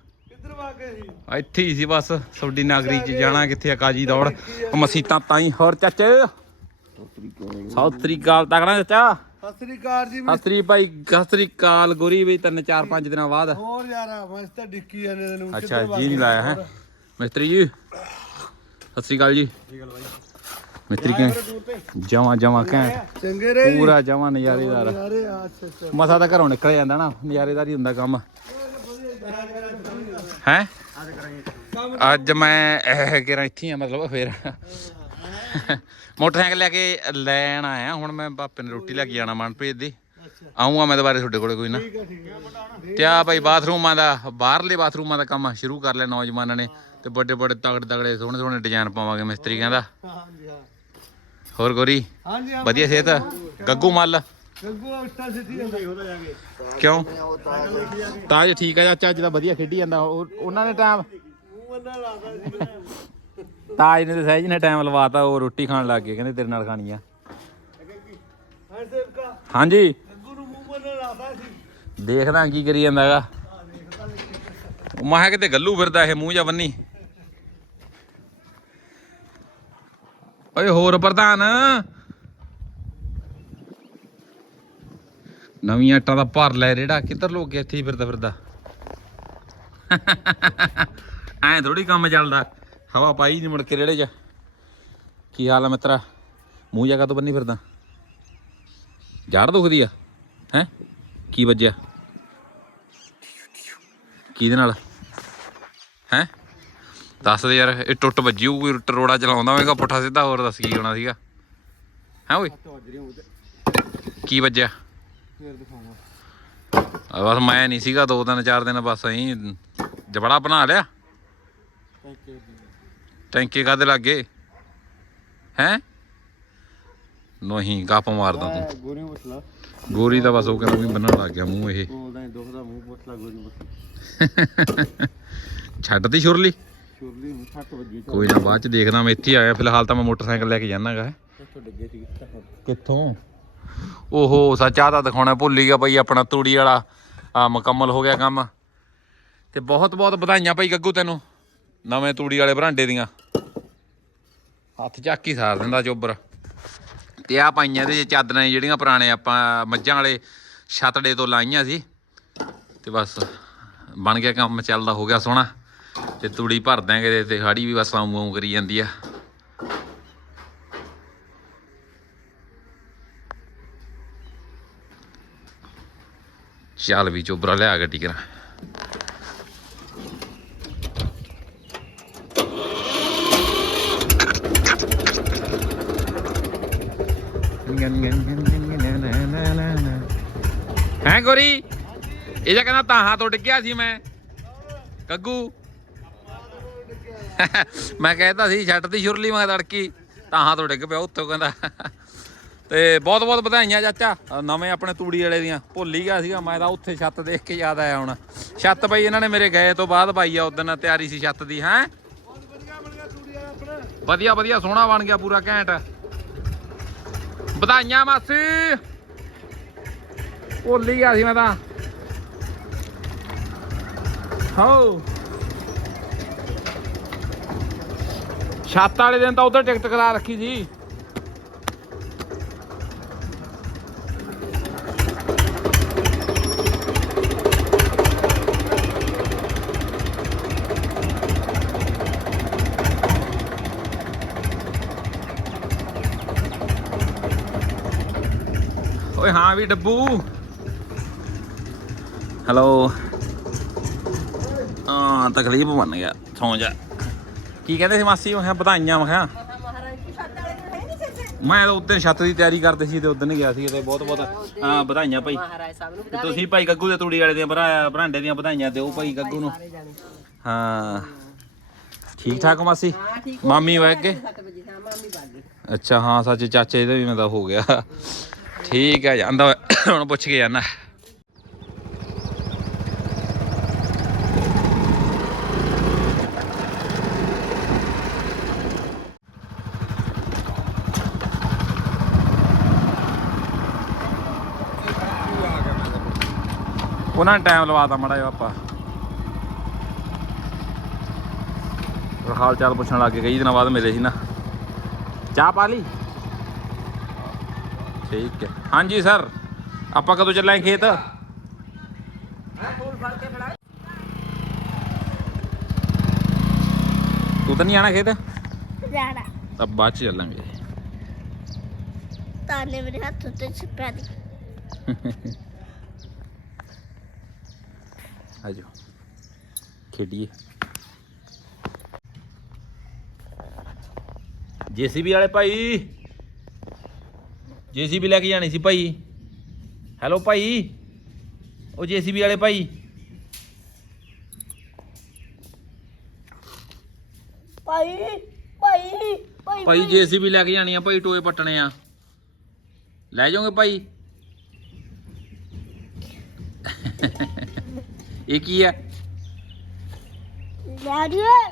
S1: ਇੱਥੇ ਹੀ ਸੀ ਬਸ ਤੁਹਾਡੀ ਨਾਗਰੀ ਚ ਜਾਣਾ ਕਿੱਥੇ ਆ ਕਾਜੀ ਦੌੜ। ਮਸੀਤਾਂ ਤਾਈ ਹੋਰ ਚਾਚੇ। ਸਤਿ ਸ੍ਰੀ ਅਕਾਲ ਤਕੜਾ ਚਾਚਾ।
S7: ਸਤਿ ਸ੍ਰੀ ਅਕਾਲ ਜੀ
S1: ਸਤਿ ਸ੍ਰੀ ਭਾਈ ਸਤਿ ਸ੍ਰੀ ਅਕਾਲ ਗੋਰੀ ਵੀ ਤਿੰਨ ਚਾਰ ਪੰਜ ਦਿਨਾਂ ਬਾਅਦ।
S7: ਹੋਰ ਯਾਰ ਮੈਂ ਤਾਂ ਡਿੱਕੀ ਜਾਂਦੇ ਤੈਨੂੰ।
S1: ਅੱਛਾ ਜੀ ਨਹੀਂ ਲਾਇਆ ਹੈ। ਮਿਸਤਰੀ ਜੀ ਸਤਿ ਸ੍ਰੀ ਅਕਾਲ ਜੀ। ਮਿਸਤਰੀ ਕਿਵੇਂ? ਜਮਾ ਜਮਾ ਕਹਿ
S7: ਚੰਗੇ ਰਹੇ
S1: ਪੂਰਾ ਜਮਾ ਨਜ਼ਾਰੇਦਾਰ। ਮਸਾ ਤਾਂ ਘਰੋਂ ਨਿਕਲ ਜਾਂਦਾ ਨਾ ਨਜ਼ਾਰੇਦਾਰ ਹੀ ਹੁੰਦਾ ਕੰਮ। ਹੈ? ਅੱਜ ਮੈਂ ਇਹ ਕਿਰਾਂ ਇੱਥੇ ਆ ਮਤਲਬ ਫਿਰ। ਮੋਟਰਸਾਈਕਲ ਲੈ ਕੇ ਲੈਣ ਆਇਆ ਹੁਣ ਮੈਂ ਪਾਪੇ ਨੇ ਰੋਟੀ ਲੈ ਕੇ ਜਾਣਾ ਮਨਪ੍ਰੀਤ ਦੀ। ਆਉਂਗਾ ਮੈਂ ਦੁਬਾਰੇ ਤੁਹਾਡੇ ਕੋਲੇ ਕੋਈ ਨਾ। ਤੇ ਆ ਭਾਈ ਬਾਥਰੂਮਾਂ ਦਾ ਬਾਹਰਲੇ ਬਾਥਰੂਮਾਂ ਦਾ ਕੰਮ ਸ਼ੁਰੂ ਕਰ ਲਿਆ ਨੌਜਵਾਨਾਂ ਨੇ। ਤੇ ਵੱਡੇ ਵੱਡੇ ਤਗੜੇ ਤਗੜੇ ਸੋਹਣੇ ਸੋਹਣੇ ਡਿਜ਼ਾਈਨ ਪਾਵਾਂਗੇ ਮਿਸਤਰੀ ਕਹਿੰਦਾ। ਹੋਰ ਗੋਰੀ?
S7: ਹਾਂਜੀ ਹਾਂ
S1: ਵਧੀਆ ਸਿਹਤ? ਗੱਗੂ ਮੱਲ?
S7: ਗੱਗੂ ਉਸਤਾ ਸਿੱਧੀ ਹੁੰਦਾ ਉਹਦਾ ਜਾ ਕੇ।
S1: ਕਿਉਂ? ਤਾਜ ਠੀਕ ਆ ਚਾਚਾ ਅੱਜ ਵਧੀਆ ਖੇਡੀ ਜਾਂਦਾ ਉਹ- ਉਹਨਾਂ ਨੇ ਟਾਈਮ ਤਾਜ ਨੇ ਤੇ ਸਹਿਜ ਨੇ ਟਾਈਮ ਲਵਾਤਾ ਉਹ ਰੋਟੀ ਖਾਣ ਲੱਗ ਗਏ ਕਹਿੰਦੇ ਤੇਰੇ ਨਾਲ ਖਾਣੀ ਆ।
S7: ਹਾਂ ਸੇਵਕਾ
S1: ਹਾਂਜੀ।
S7: ਗੱਗੂ ਨੂੰ ਮੂੰਹ ਬੰਦਾ ਲਾਦਾ ਸੀ।
S1: ਦੇਖਦਾ ਕੀ ਕਰੀ ਜਾਂਦਾ ਹੈਗਾ ਮੈਂ ਕਿਹਾ ਕਿਤੇ ਗੱਲੂ ਫਿਰਦਾ ਇਹ ਮੂੰਹ ਜਾਂ ਬੰਨੀ। ਓਏ ਹੋਰ ਪ੍ਰਧਾਨ। ਨਵੀਂ ਆਟਾ ਦਾ ਭਰ ਲੈ ਰੇੜਾ, ਕਿੱਧਰ ਲੋਕ ਇੱਥੇ ਹੀ ਫਿਰਦਾ ਫਿਰਦਾ। ਐਂ ਥੋੜੀ ਕੰਮ ਚੱਲਦਾ, ਹਵਾ ਪਾਈ ਨਹੀਂ ਮੁੜ ਕੇ ਰੇੜੇ 'ਚ। ਕੀ ਹਾਲ ਆ ਮਿੱਤਰਾ? ਮੂੰਹ ਜਗਾ ਤੋਂ ਬੰਨੀ ਫਿਰਦਾ? ਜੜ ਦੁਖਦੀ ਆ, ਹੈ? ਕੀ ਵੱਜਿਆ? ਕਿਹਦੇ ਨਾਲ? ਹੈ? ਦੱਸ ਦੇ ਯਾਰ ਇਹ ਟੁੱਟ ਵੱਜੀ ਹੋਊ ਕੋਈ ਟਰੋੜਾ ਚਲਾਉਂਦਾ ਹੋਵੇਗਾ ਪੁੱਠਾ ਸਿੱਧਾ ਹੋਰ ਦੱਸ ਕੀ ਹੋਣਾ ਸੀਗਾ। ਹੈ ਓਏ? ਕੀ ਵੱਜਿਆ?
S7: ਫੇਰ ਦਿਖਾਉਂਗਾ
S1: ਬਸ ਮੈਂ ਨਹੀਂ ਸੀਗਾ ਦੋ ਦਿਨ ਚਾਰ ਦਿਨ ਬਸ ਐਂ ਜਬੜਾ ਬਣਾ ਲਿਆ। ਟੈਂਕੇ ਕਾਦੇ ਲੱਗੇ? ਹੈ? ਨਹੀਂ ਗੱਪ ਮਾਰਦਾ ਤੂੰ।
S7: ਗੋਰੀ ਪੁੱਛਲਾ
S1: ਗੋਰੀ ਦਾ ਬਸ ਉਹ ਕਹਿੰਦਾ ਵੀ ਬੰਨਣ ਲੱਗ ਗਿਆ ਮੂੰਹ ਇਹ।
S7: ਬੋਲਦਾ ਦੁਖਦਾ ਮੂੰਹ ਪੁੱਛਲਾ ਗੋਰੀ ਪੁੱਛਲਾ
S1: ਛੱਡਦੀ ਸ਼ੁਰਲੀ?
S7: ਸ਼ੁਰਲੀ ਨੂੰ ਛੱਟ ਵੱਜੀ
S1: ਕੋਈ ਨਾ ਬਾਅਦ ਚ ਦੇਖਦਾ ਮੈਂ ਇੱਥੇ ਹੀ ਆਇਆ। ਫਿਲਹਾਲ ਤਾਂ ਮੈਂ ਮੋਟਰਸਾਈਕਲ ਲੈ ਕੇ ਜਾਣਾਗਾ।
S7: ਇੱਥੋਂ ਡਿੱਗੇ ਸੀ
S1: ਕਿੱਥੋਂ ਓਹੋ ਸੱਚਾ ਤਾਂ ਦਿਖਾਉਣਾ ਭੁੱਲ ਹੀ ਗਿਆ ਬਈ ਆਪਣਾ ਤੂੜੀ ਵਾਲਾ। ਆ ਮੁਕੰਮਲ ਹੋ ਗਿਆ ਕੰਮ। ਤੇ ਬਹੁਤ ਬਹੁਤ ਵਧਾਈਆਂ ਭਾਈ ਗੱਗੂ ਤੈਨੂੰ। ਨਵੇਂ ਤੂੜੀ ਵਾਲੇ ਬਰਾਂਡੇ ਦੀਆਂ। ਹੱਥ ਚੱਕ ਹੀ ਸਾਰ ਦਿੰਦਾ ਚੋਬਰ। ਤੇ ਆ ਪਾਈਆਂ 'ਚ ਚਾਦਰਾਂ ਜਿਹੜੀਆਂ ਪੁਰਾਣੇ ਆਪਾਂ ਮੱਝਾਂ ਵਾਲੇ ਛਤੜੇ ਤੋਂ ਲਾਈਆਂ ਸੀ। ਤੇ ਬਸ ਬਣ ਗਿਆ ਕੰਮ ਚੱਲਦਾ ਹੋ ਗਿਆ ਸੋਹਣਾ। ਤੇ ਤੂੜੀ ਭਰ ਦਾਂਗੇ ਤੇ ਹਾੜੀ ਵੀ ਬਸ ਆਉਂ ਆਉਂ ਕਰੀ ਜਾਂਦੀ ਆ। ਚੱਲ ਵੀ ਚੋਬਰਾ ਲਿਆ ਗੱਡੀ ਕਰਾਂ। ਹੈ ਗੋਰੀ? ਇਹ ਕਹਿੰਦਾ ਕਹਿੰਦਾ ਤਾਹਾਂ ਤੋਂ ਡਿੱਗਿਆ ਸੀ ਮੈਂ। ਕੱਗੂ? ਮੈਂ ਕਹਿੰਦਾ ਸੀ, ਛੱਟ ਸ਼ੁਰਲੀ ਮੈਂ ਤੜਕੀ, ਤਾਹਾਂ ਤੋਂ ਡਿੱਗ ਪਿਆ ਉੱਤੋਂ ਕਹਿੰਦਾ। ਤੇ ਬਹੁਤ ਬਹੁਤ ਵਧਾਈਆਂ ਚਾਚਾ ਨਵੇਂ ਆਪਣੇ ਤੂੜੀ ਵਾਲੇ ਦੀਆਂ, ਭੁੱਲ ਹੀ ਗਿਆ ਸੀਗਾ, ਮੈਂ ਤਾਂ ਉੱਥੇ ਛੱਤ ਦੇਖ ਕੇ ਯਾਦ ਆਇਆ ਹੁਣ। ਛੱਤ ਬਈ ਇਹਨਾਂ ਨੇ ਮੇਰੇ ਗਏ ਤੋਂ ਬਾਅਦ ਪਾਈ ਆ ਉਦੋਂ ਤਿਆਰੀ ਸੀ ਛੱਤ ਦੀ, ਹੈ? ਵਧੀਆ ਵਧੀਆ, ਸੋਹਣਾ ਬਣ ਗਿਆ ਪੂਰਾ ਘੈਂਟ। ਵਧਾਈਆਂ, ਮਾਸੀ। ਭੁੱਲ ਹੀ ਗਿਆ ਸੀ ਮੈਂ ਤਾਂ। ਹੋ। ਛੱਤ ਵਾਲੇ ਦਿਨ ਤਾਂ ਉਧਰ ਟਿਕਟ ਕਰਾ ਰੱਖੀ ਸੀ ਓਏ ਹਾਂ ਵੀ ਡੱਬੂ। ਹੈਲੋ ਹਾਂ, ਤਕਲੀਫ ਬਣ ਗਿਆ, ਸੌਂ ਜਾ। ਕੀ ਕਹਿੰਦੇ ਸੀ ਮਾਸੀ? ਮੈਂ ਕਿਹਾ ਵਧਾਈਆਂ ਮੈਂ ਕਿਹਾ। ਮੈਂ ਤਾਂ ਉੱਤੇ ਛੱਤ ਦੀ ਤਿਆਰੀ ਕਰਦੇ ਸੀ ਤੇ ਉਦੋਂ ਗਿਆ ਸੀ ਤੇ ਬਹੁਤ ਬਹੁਤ ਹਾਂ ਵਧਾਈਆਂ ਭਾਈ।
S5: ਮਹਾਰਾਜ ਸਾਹਿਬ ਨੂੰ
S1: ਤੇ ਤੁਸੀਂ ਭਾਈ ਗੱਗੂ ਦੇ ਤੂੜੀ ਵਾਲੇ ਦੀਆਂ ਭਰਾ ਭਰਾਂਡੇ ਦੀਆਂ ਵਧਾਈਆਂ ਦਿਓ ਭਾਈ ਗੱਗੂ ਨੂੰ। ਹਾਂ। ਠੀਕ ਠਾਕ ਮਾਸੀ? ਮਾਮੀ ਵਗ ਗਏ
S5: 7 ਵਜੇ ਹਾਂ ਮਾਮੀ ਬਾਗ ਗਈ
S1: ਅੱਛਾ ਹਾਂ ਸੱਚ ਚਾਚੇ ਦਾ ਵੀ ਮੈਂ ਤਾਂ ਹੋ ਗਿਆ। ਠੀਕ ਹੈ ਜਾਂਦਾ ਹੁਣ ਪੁੱਛ ਕੇ ਜਾਣਾ ਉਹਨਾਂ ਨੇ ਟਾਈਮ ਲਵਾਤਾ ਮੜਾ ਜਿਹਾ ਆਪਾਂ। ਹਾਲ ਚਾਲ ਪੁੱਛਣ ਲੱਗ ਗਏ ਕਈ ਦਿਨਾਂ ਬਾਅਦ ਮਿਲੇ ਸੀ ਨਾ। ਚਾਹ ਪਾ ਲਈ? ਠੀਕ ਹੈ। ਹਾਂਜੀ ਸਰ ਆਪਾਂ ਕਦੋਂ ਚੱਲਾਂਗੇ ਖੇਤ? ਤੂੰ ਤਾਂ ਨਹੀਂ ਆਣਾ ਖੇਤ?
S3: ਜਾਣਾ।
S1: ਤਾਂ ਬਾਅਦ ਚ ਚੱਲਾਂਗੇ।
S3: ਤਾਨੇ ਮੇਰੇ ਹੱਥ ਉੱਤੇ ਛਿਪਿਆ ਦੀ
S1: ਆਜੋ ਖੇਡੀਏ। ਜੀਸੀਬੀ ਵਾਲੇ ਭਾਈ। ਜੀਸੀਬੀ ਲੈ ਕੇ ਜਾਣੀ ਸੀ ਭਾਈ। ਹੈਲੋ ਭਾਈ। ਉਹ ਜੀਸੀਬੀ ਵਾਲੇ ਭਾਈ
S3: ਭਾਈ ਭਾਈ ਭਾਈ
S1: ਭਾਈ। ਜੀਸੀਬੀ ਲੈ ਕੇ ਜਾਣੀ ਆ ਭਾਈ ਟੋਏ ਪੱਟਣੇ ਆ। ਲੈ ਜਾਓਗੇ ਭਾਈ? ਇਹ ਕੀ ਆ?
S3: ਡੈਡੀ ਆ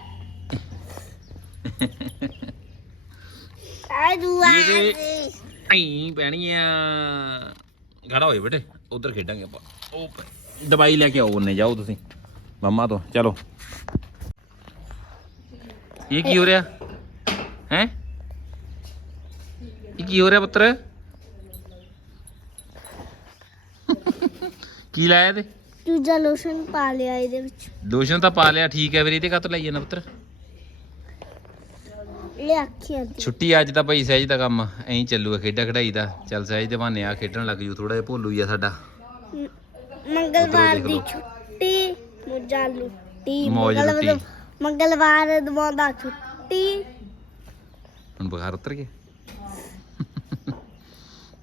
S3: ਦੁਆ
S1: ਇਹਦੇ- ਐਂ ਪੈਣੀ ਆ ਖੜਾ ਹੋਏ ਬੇਟੇ ਉਧਰ ਖੇਡਾਂਗੇ ਆਪਾਂ। ਉਹ ਪੈ- ਦਵਾਈ ਲੈ ਕੇ ਆਓ ਉਹਨੇ ਜਾਓ ਤੁਸੀਂ। ਮੰਮਾ ਤੋਂ ਚਲੋ। ਇਹ ਕੀ ਹੋ ਰਿਹਾ? ਹੈ? ਇਹ ਕੀ ਹੋ ਰਿਹਾ ਪੁੱਤਰ? ਕੀ ਲਾਇਆ ਤੇ?
S3: ਦੂਜਾ ਲੋਸ਼ਨ ਪਾ ਲਿਆ ਇਹਦੇ ਵਿੱਚ।
S1: ਲੋਸ਼ਨ ਤਾਂ ਪਾ ਲਿਆ ਠੀਕ ਹੈ ਵੀਰੇ ਤੇ ਕਾਤੋਂ ਲਾਈ ਜਾਂਦਾ ਪੁੱਤਰ?
S3: ਇਹ ਅੱਖੀਆਂ ਦੀ
S1: ਛੁੱਟੀ ਅੱਜ ਤਾਂ ਭਾਈ ਸਹਿਜ ਦਾ ਕੰਮ ਐਂ ਚੱਲੂਗਾ ਖੇਡਾ ਖੜਾਈ ਦਾ। ਚੱਲ ਸਹਿਜ ਦੇ ਬਹਾਨੇ ਆ ਖੇਡਣ ਲੱਗ ਜੂ ਥੋੜਾ ਜਿਹਾ ਭੋਲੂ ਹੀ ਆ ਸਾਡਾ।
S3: ਮੰਗਲਵਾਰ ਦੀ
S1: ਲਓ।
S3: ਛੁੱਟੀ ਮੁੱਜਾ ਲੁੱਟੀ
S1: ਮੌਜ
S3: ਮੰਗਲਵਾਰ-
S1: ਲੁੱਟੀ।
S3: ਮੰਗਲਵਾਰ ਦਵਾਉਂਦਾ ਛੁੱਟੀ।
S1: ਹੁਣ ਬੁਖਾਰ ਉਤਰ ਗਿਆ।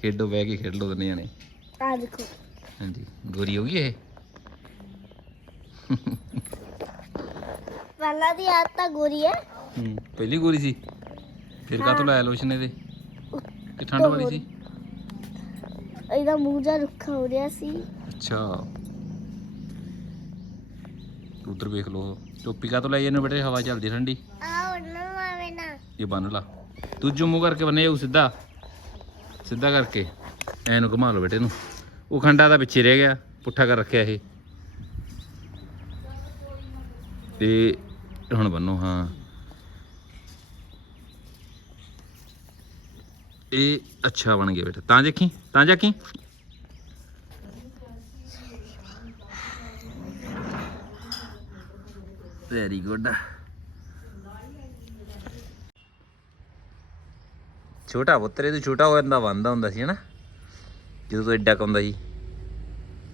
S1: ਖੇਡੋ ਬਹਿ ਕੇ ਖੇਡ ਲੋ ਦੋਨੇ ਜਾਣੇ।
S3: ਆ ਦੇਖੋ।
S1: ਹਾਂਜੀ ਗੋਰੀ ਹੋ ਗਈ ਇਹ?
S3: ਪਹਿਲਾਂ ਦੀ ਆਦਤ ਤਾਂ ਗੋਰੀ ਹੈ।
S1: ਹੂੰ ਪਹਿਲੀ ਗੋਰੀ ਸੀ। ਫਿਰ ਕਾਹਤੋਂ ਲਾਇਆ ਲੋਸ਼ਨ ਇਹਦੇ ਕਿ ਠੰਡ ਵਾਲੀ ਸੀ?
S3: ਇਹਦਾ ਮੂੰਹ ਜਿਹਾ ਰੁੱਖਾ ਹੋ ਰਿਹਾ ਸੀ।
S1: ਅੱਛਾ। ਉਧਰ ਵੇਖ ਲੋ ਟੋਪੀ ਕਾਹਤੋਂ ਲਾਈ ਇਹਨੇ ਬੇਟੇ? ਹਵਾ ਚੱਲਦੀ ਠੰਡੀ।
S3: ਆ ਉਹਨਾਂ ਆਵੇ ਨਾ।
S1: ਇਹ ਬੰਨ ਲਾ। ਤੂੰ ਜੁਮੂ ਕਰਕੇ ਬੰਨੇ ਜਾਊ ਸਿੱਧਾ। ਸਿੱਧਾ ਕਰਕੇ। ਐ ਨੂੰ ਘੁਮਾ ਲਓ ਬੇਟੇ ਨੂੰ। ਉਹ ਖੰਡਾ ਦਾ ਪਿੱਛੇ ਰਹਿ ਗਿਆ। ਪੁੱਠਾ ਕਰ ਰੱਖਿਆ ਇਹ। ਤੇ ਹੁਣ ਬੰਨੋ, ਹਾਂ। ਇਹ ਅੱਛਾ ਬਣ ਗਿਆ ਬੇਟਾ। ਤਾਂ ਦੇਖੀ ਤਾਂ ਦੇਖੀ। ਵੈਰੀ ਗੁੱਡ ਛੋਟਾ ਪੁੱਤਰੇ ਤੂੰ ਛੋਟਾ ਹੋ ਜਾਂਦਾ ਬੰਦਾ ਹੁੰਦਾ ਸੀ, ਹਨਾ? ਜਦੋਂ ਤੂੰ ਐਡਾ ਕੁ ਸੀ।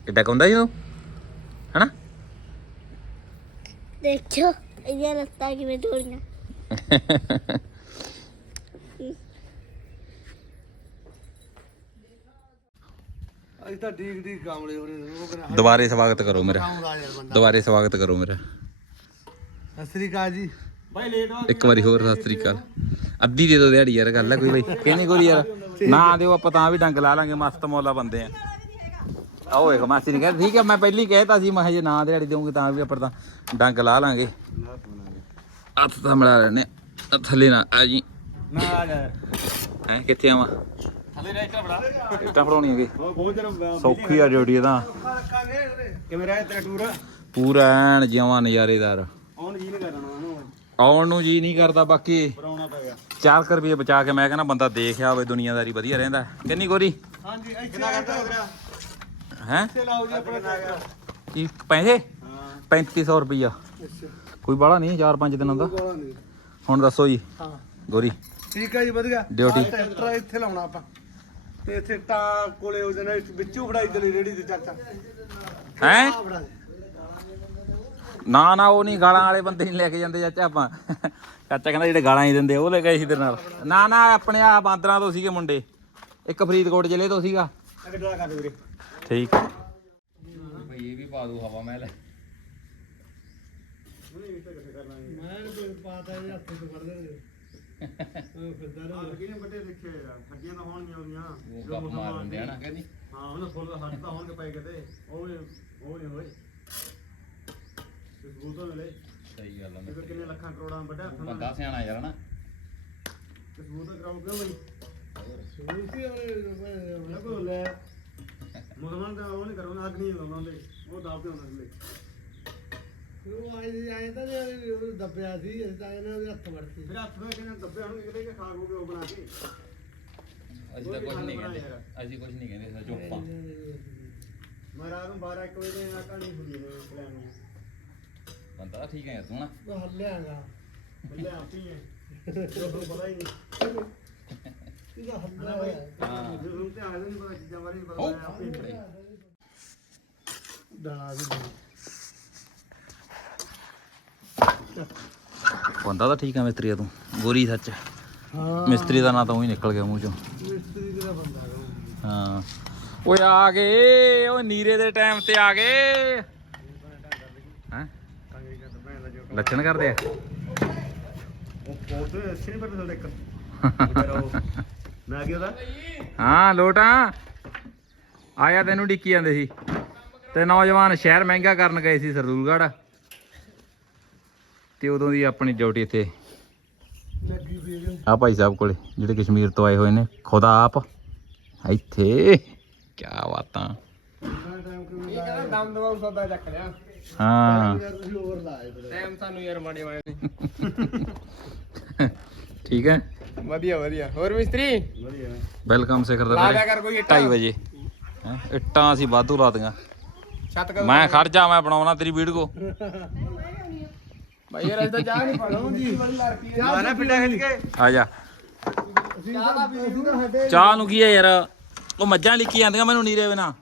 S1: ਐਡਾ ਕੁ ਸੀ ਤੂੰ ਹਨਾ?
S3: ਦੇਖਿਓ ਇਹ ਲੱਤਾਂ ਕਿਵੇਂ ਤੋੜੀਆਂ
S7: ਅੱਜ ਤਾਂ ਠੀਕ ਠੀਕ ਕਾਮਲੇ ਹੋ ਰਹੇ ਉਹ ਕਹਿੰਦਾ
S1: ਦੁਬਾਰੇ ਸਵਾਗਤ ਕਰੋ ਮੇਰਾ।
S7: ਆਉਂਦਾ ਯਾਰ ਬੰਦਾ।
S1: ਦੁਬਾਰੇ ਸਵਾਗਤ ਕਰੋ ਮੇਰਾ।
S7: ਸਤਿ ਸ੍ਰੀ ਅਕਾਲ ਜੀ। ਬਾਈ ਲੇਟ ਹੋ
S1: ਇੱਕ ਵਾਰੀ ਹੋਰ ਸਤਿ ਸ੍ਰੀ ਅਕਾਲ। ਅੱਧੀ ਦੇ ਦੋ ਦਿਹਾੜੀ ਯਾਰ ਗੱਲ ਆ ਕੋਈ ਬਈ। ਕਹਿੰਦੀ ਕੋਈ ਯਾਰ ਨਾ ਦਿਓ ਆਪਾਂ ਤਾਂ ਵੀ ਡੰਗ ਲਾ ਲਾਂਗੇ ਮਸਤ ਮੌਲਾ ਬੰਦੇ ਆ। ਆਓ ਵੇਖ ਮਾਸੀ ਨੇ ਕਿਹਾ ਠੀਕ ਹੈ ਮੈਂ ਪਹਿਲੀ ਕਹਿਤਾ ਸੀ ਮੈਂ ਜੇ ਨਾ ਦਿਹਾੜੀ ਦੇਵਾਂਗੇ ਤਾਂ ਵੀ ਆਪਾਂ ਤਾਂ ਡੰਗ ਲਾ ਲਾਂਗੇ। ਹੱਥ ਤਾਂ ਮਿਲਾ ਲੈਣੇ ਥੱਲੇ ਨਾ ਆ ਜੀ।
S7: ਨਾ ਆ ਜਾ।
S1: ਹੈ ਕਿੱਥੇ ਆਵਾਂ
S7: ਥੱਲੇ ਰਹਿ ਇੱਟਾਂ ਫੜਾ।
S1: ਇੱਟਾਂ ਫੜਾਉਣੀਆਂ ਗੇ
S7: ਉਹ ਬਹੁਤ ਜਰਾ
S1: ਸੌਖੀ ਆ ਡਿਊਟੀ ਇਹਦਾ
S7: ਕਿਵੇਂ ਰਿਹਾ ਤੇਰਾ ਟੂਰ?
S1: ਪੂਰਾ ਐਨ ਜਮਾਂ ਨਜ਼ਾਰੇਦਾਰ।
S7: ਆਉਣ ਜੀ ਨਹੀਂ ਕਰਨਾ ਉਹਨੂੰ
S1: ਆਉਣ ਨੂੰ ਜੀ ਨਹੀਂ ਕਰਦਾ ਬਾਕੀ।
S7: ਗਿਆ।
S1: 4 ਰੁਪਏ ਬਚਾ ਕੇ ਮੈਂ ਕਹਿੰਦਾ ਬੰਦਾ ਦੇਖ ਆਵੇ ਦੁਨੀਆਦਾਰੀ ਵਧੀਆ ਰਹਿੰਦਾ। ਕਿੰਨੀ ਗੋਰੀ?
S7: ਹਾਂਜੀ ਇੱਥੇ ਕਿੰਨਾ ਕਰਦਾ ਤੇਰਾ
S1: ਹੈ?
S7: ਲਾਓ ਜੀ ਆਪਣਾ
S1: ਕੀ ਪੈਸੇ?
S7: ਹਾਂ
S1: 3500 ਰੁਪਈਆ।
S7: ਅੱਛਾ।
S1: ਕੋਈ ਬਾੜਾ ਨਹੀਂ 4-5 ਦਿਨਾਂ ਦਾ।
S7: ਕੋਲਾ ਨਹੀਂ।
S1: ਹੁਣ ਦੱਸੋ ਜੀ।
S7: ਹਾਂ।
S1: ਗੋਰੀ।
S7: ਠੀਕ ਹੈ ਜੀ ਵਧੀਆ।
S1: Duty।
S7: ਟਰੈਕਟਰ ਇੱਥੇ ਲਾਉਣਾ ਆਪਾਂ। ਤੇ ਇੱਥੇ ਟਾਂ ਕੋਲੇ ਹੋ ਜਾਣਾ ਵਿੱਚੋਂ ਫੜਾਈ ਚਲੀ ਰੇੜੀ ਤੇ ਚਾਚਾ।
S1: ਹੈ?
S7: ਆਹ ਫੜਾ ਦੇ।
S1: ਨਾ ਨਾ ਉਹ ਨਹੀਂ ਗਾਲਾਂ ਵਾਲੇ ਬੰਦੇ ਨਹੀਂ ਲੈ ਕੇ ਜਾਂਦੇ ਚਾਚਾ ਆਪਾਂ। ਚਾਚਾ ਕਹਿੰਦਾ ਜਿਹੜੇ ਗਾਲਾਂ ਹੀ ਦਿੰਦੇ ਉਹ ਲੈ ਗਏ ਸੀ ਤੇਰੇ ਨਾਲ। ਨਾ ਨਾ ਆਪਣੇ ਆ ਬਾਂਦਰਾਂ ਤੋਂ ਸੀਗੇ ਮੁੰਡੇ। ਇੱਕ ਫਰੀਦਕੋਟ ਜ਼ਿਲ੍ਹੇ ਤੋਂ ਸੀਗਾ।
S7: ਅੱਗੇ ਡਰਾ ਕਰ ਵੀਰੇ।
S1: ਠੀਕ। ਭਈ ਇਹ ਵੀ ਪਾ ਦੂ ਹਵਾ ਮਹਿਲ।
S7: ਮੈਂ ਕੋਈ ਪਾਤਾ ਇਹ ਹੱਥ ਤੋਂ ਫੜ ਦੇਣਗੇ ਉਹ ਫਿਰਦਾ ਰਹੇ ਕਿਹਨੇ ਵੱਡੇ ਦੇਖੇ ਯਾਰ ਠੱਗੀਆਂ ਤਾਂ ਹੋਣਗੀਆਂ ਉਹਦੀਆਂ।
S1: ਉਹ ਗੱਪ ਮਾਰ ਦਿੰਦੇ ਆ ਨਾ ਕਹਿੰਦੀ।
S7: ਹਾਂ ਉਹਨਾਂ ਫੁੱਲ ਹੱਥ ਤਾਂ ਹੋਣਗੇ ਪਏ ਕਿਤੇ। ਉਹ ਵੀ ਉਹ ਨਹੀਂ ਹੋਏ ਸਬੂਤ ਹੋ ਲੈ।
S1: ਸਹੀ ਗੱਲ ਆ
S7: ਕਿ ਕਿੰਨੇ ਲੱਖਾਂ ਕਰੋੜਾਂ ਵੱਡਾ ਹੱਥ ਨਾਲ।
S1: ਬੰਦਾ ਸਿਆਣਾ ਯਾਰ ਨਾ।
S7: ਸਬੂਤ ਕਰਾਉ ਕਿਉਂ ਬਈ। ਸਬੂਤ ਹੀ ਲੱਗੋ ਲੈ ਮੁਸਲਮਾਨ ਤਾਂ ਉਹ ਨਹੀਂ ਕਰੋ ਅੱਗ ਨਹੀਂ ਲਾਉਂਦੇ ਉਹ ਦਾਬ ਤੇ ਹੁੰਦਾ ਸੀ ਉਹ ਆਏ ਆਏ ਤਾਂ ਉਹ ਦੱਬਿਆ ਸੀ ਇਸ ਤਾਂ ਇਹਨੇ ਉਹਦੇ ਹੱਥ ਵੜਤੀ ਫਿਰ ਹੱਥ ਵਿੱਚ ਕਿਹਨੇ ਦੱਬਿਆ ਹੁਣ ਕਿਤੇ ਕਿ ਖਾ ਗੋਗੇ ਉਹ ਬਣਾ ਕੇ।
S1: ਅਸੀਂ ਤਾਂ ਕੁਝ ਨਹੀਂ ਕਹਿੰਦੇ। ਅਸੀਂ ਕੁਝ ਨਹੀਂ ਕਹਿੰਦੇ ਸਾ ਚੁੱਪਾਂ
S7: ਮੈਂ ਰਾਤ ਨੂੰ 12 1 ਵਜੇ ਦੇ ਕਹਾਣੀ ਸੁਣੀ ਨੇ ਪਲਾਨ ਨੂੰ।
S1: ਬੰਦਾ ਠੀਕ ਹੈ ਤੂੰ ਨਾ।
S7: ਉਹ ਹੱਲਿਆਗਾ ਹੱਲਿਆ ਆਪੀ ਹੈ ਉਹ ਪਤਾ ਹੀ ਨਹੀਂ।
S1: ਬੰਦਾ ਤਾਂ ਠੀਕ ਹੈ ਮਿਸਤਰੀ ਆ ਤੂੰ ਗੋਰੀ ਸੱਚ।
S7: ਹਾਂ
S1: ਮਿਸਤਰੀ ਦਾ ਨਾਂ ਤਾਂ ਉਹੀ ਨਿਕਲ ਗਿਆ ਮੂੰਹ ਚੋਂ।
S7: ਮਿਸਤਰੀ ਦਾ ਬੰਦਾ ਹੈ।
S1: ਹਾਂ ਓਏ ਆ ਗਏ ਓਏ ਨੀਰੇ ਦੇ ਟਾਈਮ ਤੇ ਆ ਗਏ। ਹੈ? ਲੱਛਣ ਕਰਦੇ ਆ?
S7: ਉਹ ਬਹੁਤ ਅੱਛੇ ਨਹੀਂ ਪਤਾ ਇੱਕ। ਮੈਂ ਕੀ ਉਹਦਾ?
S1: ਹਾਂ ਲੋਟਾ। ਆਇਆ ਤੈਨੂੰ ਡਿੱਕੀ ਜਾਂਦੇ ਸੀ। ਤੇ ਨੌਜਵਾਨ ਸ਼ਹਿਰ ਮਹਿੰਗਾ ਕਰਨ ਗਏ ਸੀ ਸਰਦੂਲਗੜ੍ਹ। ਤੇ ਉਦੋਂ ਦੀ ਆਪਣੀ ਡਿਊਟੀ ਇੱਥੇ।
S7: ਲੱਗੀ ਵੀ
S1: ਆ ਭਾਈ ਸਾਹਿਬ ਕੋਲੇ ਜਿਹੜੇ ਕਸ਼ਮੀਰ ਤੋਂ ਆਏ ਹੋਏ ਨੇ ਖੁਦਾ ਆਪ। ਇੱਥੇ ਕੀ ਬਾਤਾਂ।
S7: ਟਾਈਮ ਕਿਉਂ ਇਹ ਕਹਿੰਦਾ ਦਮ ਦਵਾਉ ਸੌਦਾ ਚੱਕ ਲਿਆ
S1: ਹਾਂ।
S7: ਯਾਰ ਤੁਸੀਂ ਓਵਰ ਲਾਏ ਟਾਈਮ ਸਾਨੂੰ ਯਾਰ ਮਾੜੇ ਮਾੜੇ
S1: ਠੀਕ ਹੈ।
S7: ਵਧੀਆ ਵਧੀਆ। ਹੋਰ ਮਿਸਤਰੀ? ਵਧੀਆ
S1: ਵੈਲਕਮ ਸਿਖਰ ਦਾ
S7: ਲਾ ਦਿਆ ਕਰ ਕੋਈ ਇੱਟਾਂ।
S1: 2:30 ਵਜੇ। ਹੈਂ ਇੱਟਾਂ ਅਸੀਂ ਵਾਧੂ ਲਾ ਦੀਆਂ।
S7: ਛੱਤ
S1: ਮੈਂ ਖੜ ਜਾ ਮੈਂ ਬਣਾਉਣਾ ਤੇਰੀ ਵੀਡੀਓ।
S7: ਭਾਈ ਯਾਰ ਅੱਜ ਤਾਂ ਚਾਹ ਨਹੀਂ ਨਾ ਪਿੰਡਾ ਖਿੱਚ ਕੇ
S1: ਆ ਜਾ।
S7: ਚਾਹ
S1: ਨੂੰ ਹੈ ਯਾਰ? ਉਹ ਮੱਝਾਂ ਲਿੱਕੀ ਜਾਂਦੀਆਂ ਮੈਨੂੰ ਨੀਰੇ ਬਿਨਾ।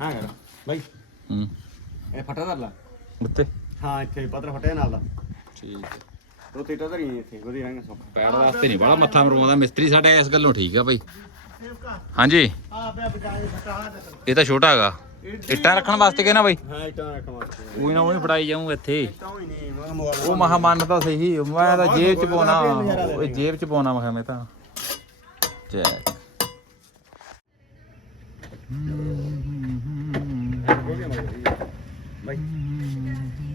S7: ਹਾਂ ਯਾਰ ਭਾਈ
S1: ਹੂੰ।
S7: ਇਹ ਫਟਾ ਧਰ ਲਾ।
S1: ਉੱਤੇ?
S7: ਹਾਂ ਇੱਥੇ ਪੱਤਰ ਫਟਿਆ ਨਾਲ ਦਾ।
S1: ਠੀਕ ਹੈ।
S7: ਤੀਟਾ ਧਰੀ ਇੱਥੇ ਵਧੀਆ ਰਹਿਣਗੇ ਸੁੱਖ।
S1: ਪੈੜ ਵਾਸਤੇ ਨਹੀਂ ਬੜਾ ਮੱਥਾ ਮਰਵਾਉਂਦਾ ਮਿਸਤਰੀ ਸਾਡਾ ਇਸ ਗੱਲੋਂ ਠੀਕ ਆ ਭਾਈ ਹਾਂਜੀ। ਇਹ ਤਾਂ ਛੋਟਾ ਹੈਗਾ। ਇੱਟਾਂ ਰੱਖਣ ਵਾਸਤੇ ਕਹਿਣਾ ਬਾਈ?
S7: ਹਾਂ ਇਟਾਂ ਰੱਖ ਵਾਸਤੇ।
S1: ਕੋਈ ਨਾ ਉਹ ਫੜਾਈ ਜਾਊਂ ਇੱਥੇ। ਉਹ ਮਹਾ ਮੰਨ ਤਾਂ ਸਹੀ। ਮੈਂ ਤਾਂ ਜੇਬ ਚ ਪਾਉਣਾ। ਉਹ ਜੇਬ ਚ ਪਾਉਣਾ ਮੈਂ ਕਿਹਾ ਮੈਂ ਤਾਂ। ਚੈੱਕ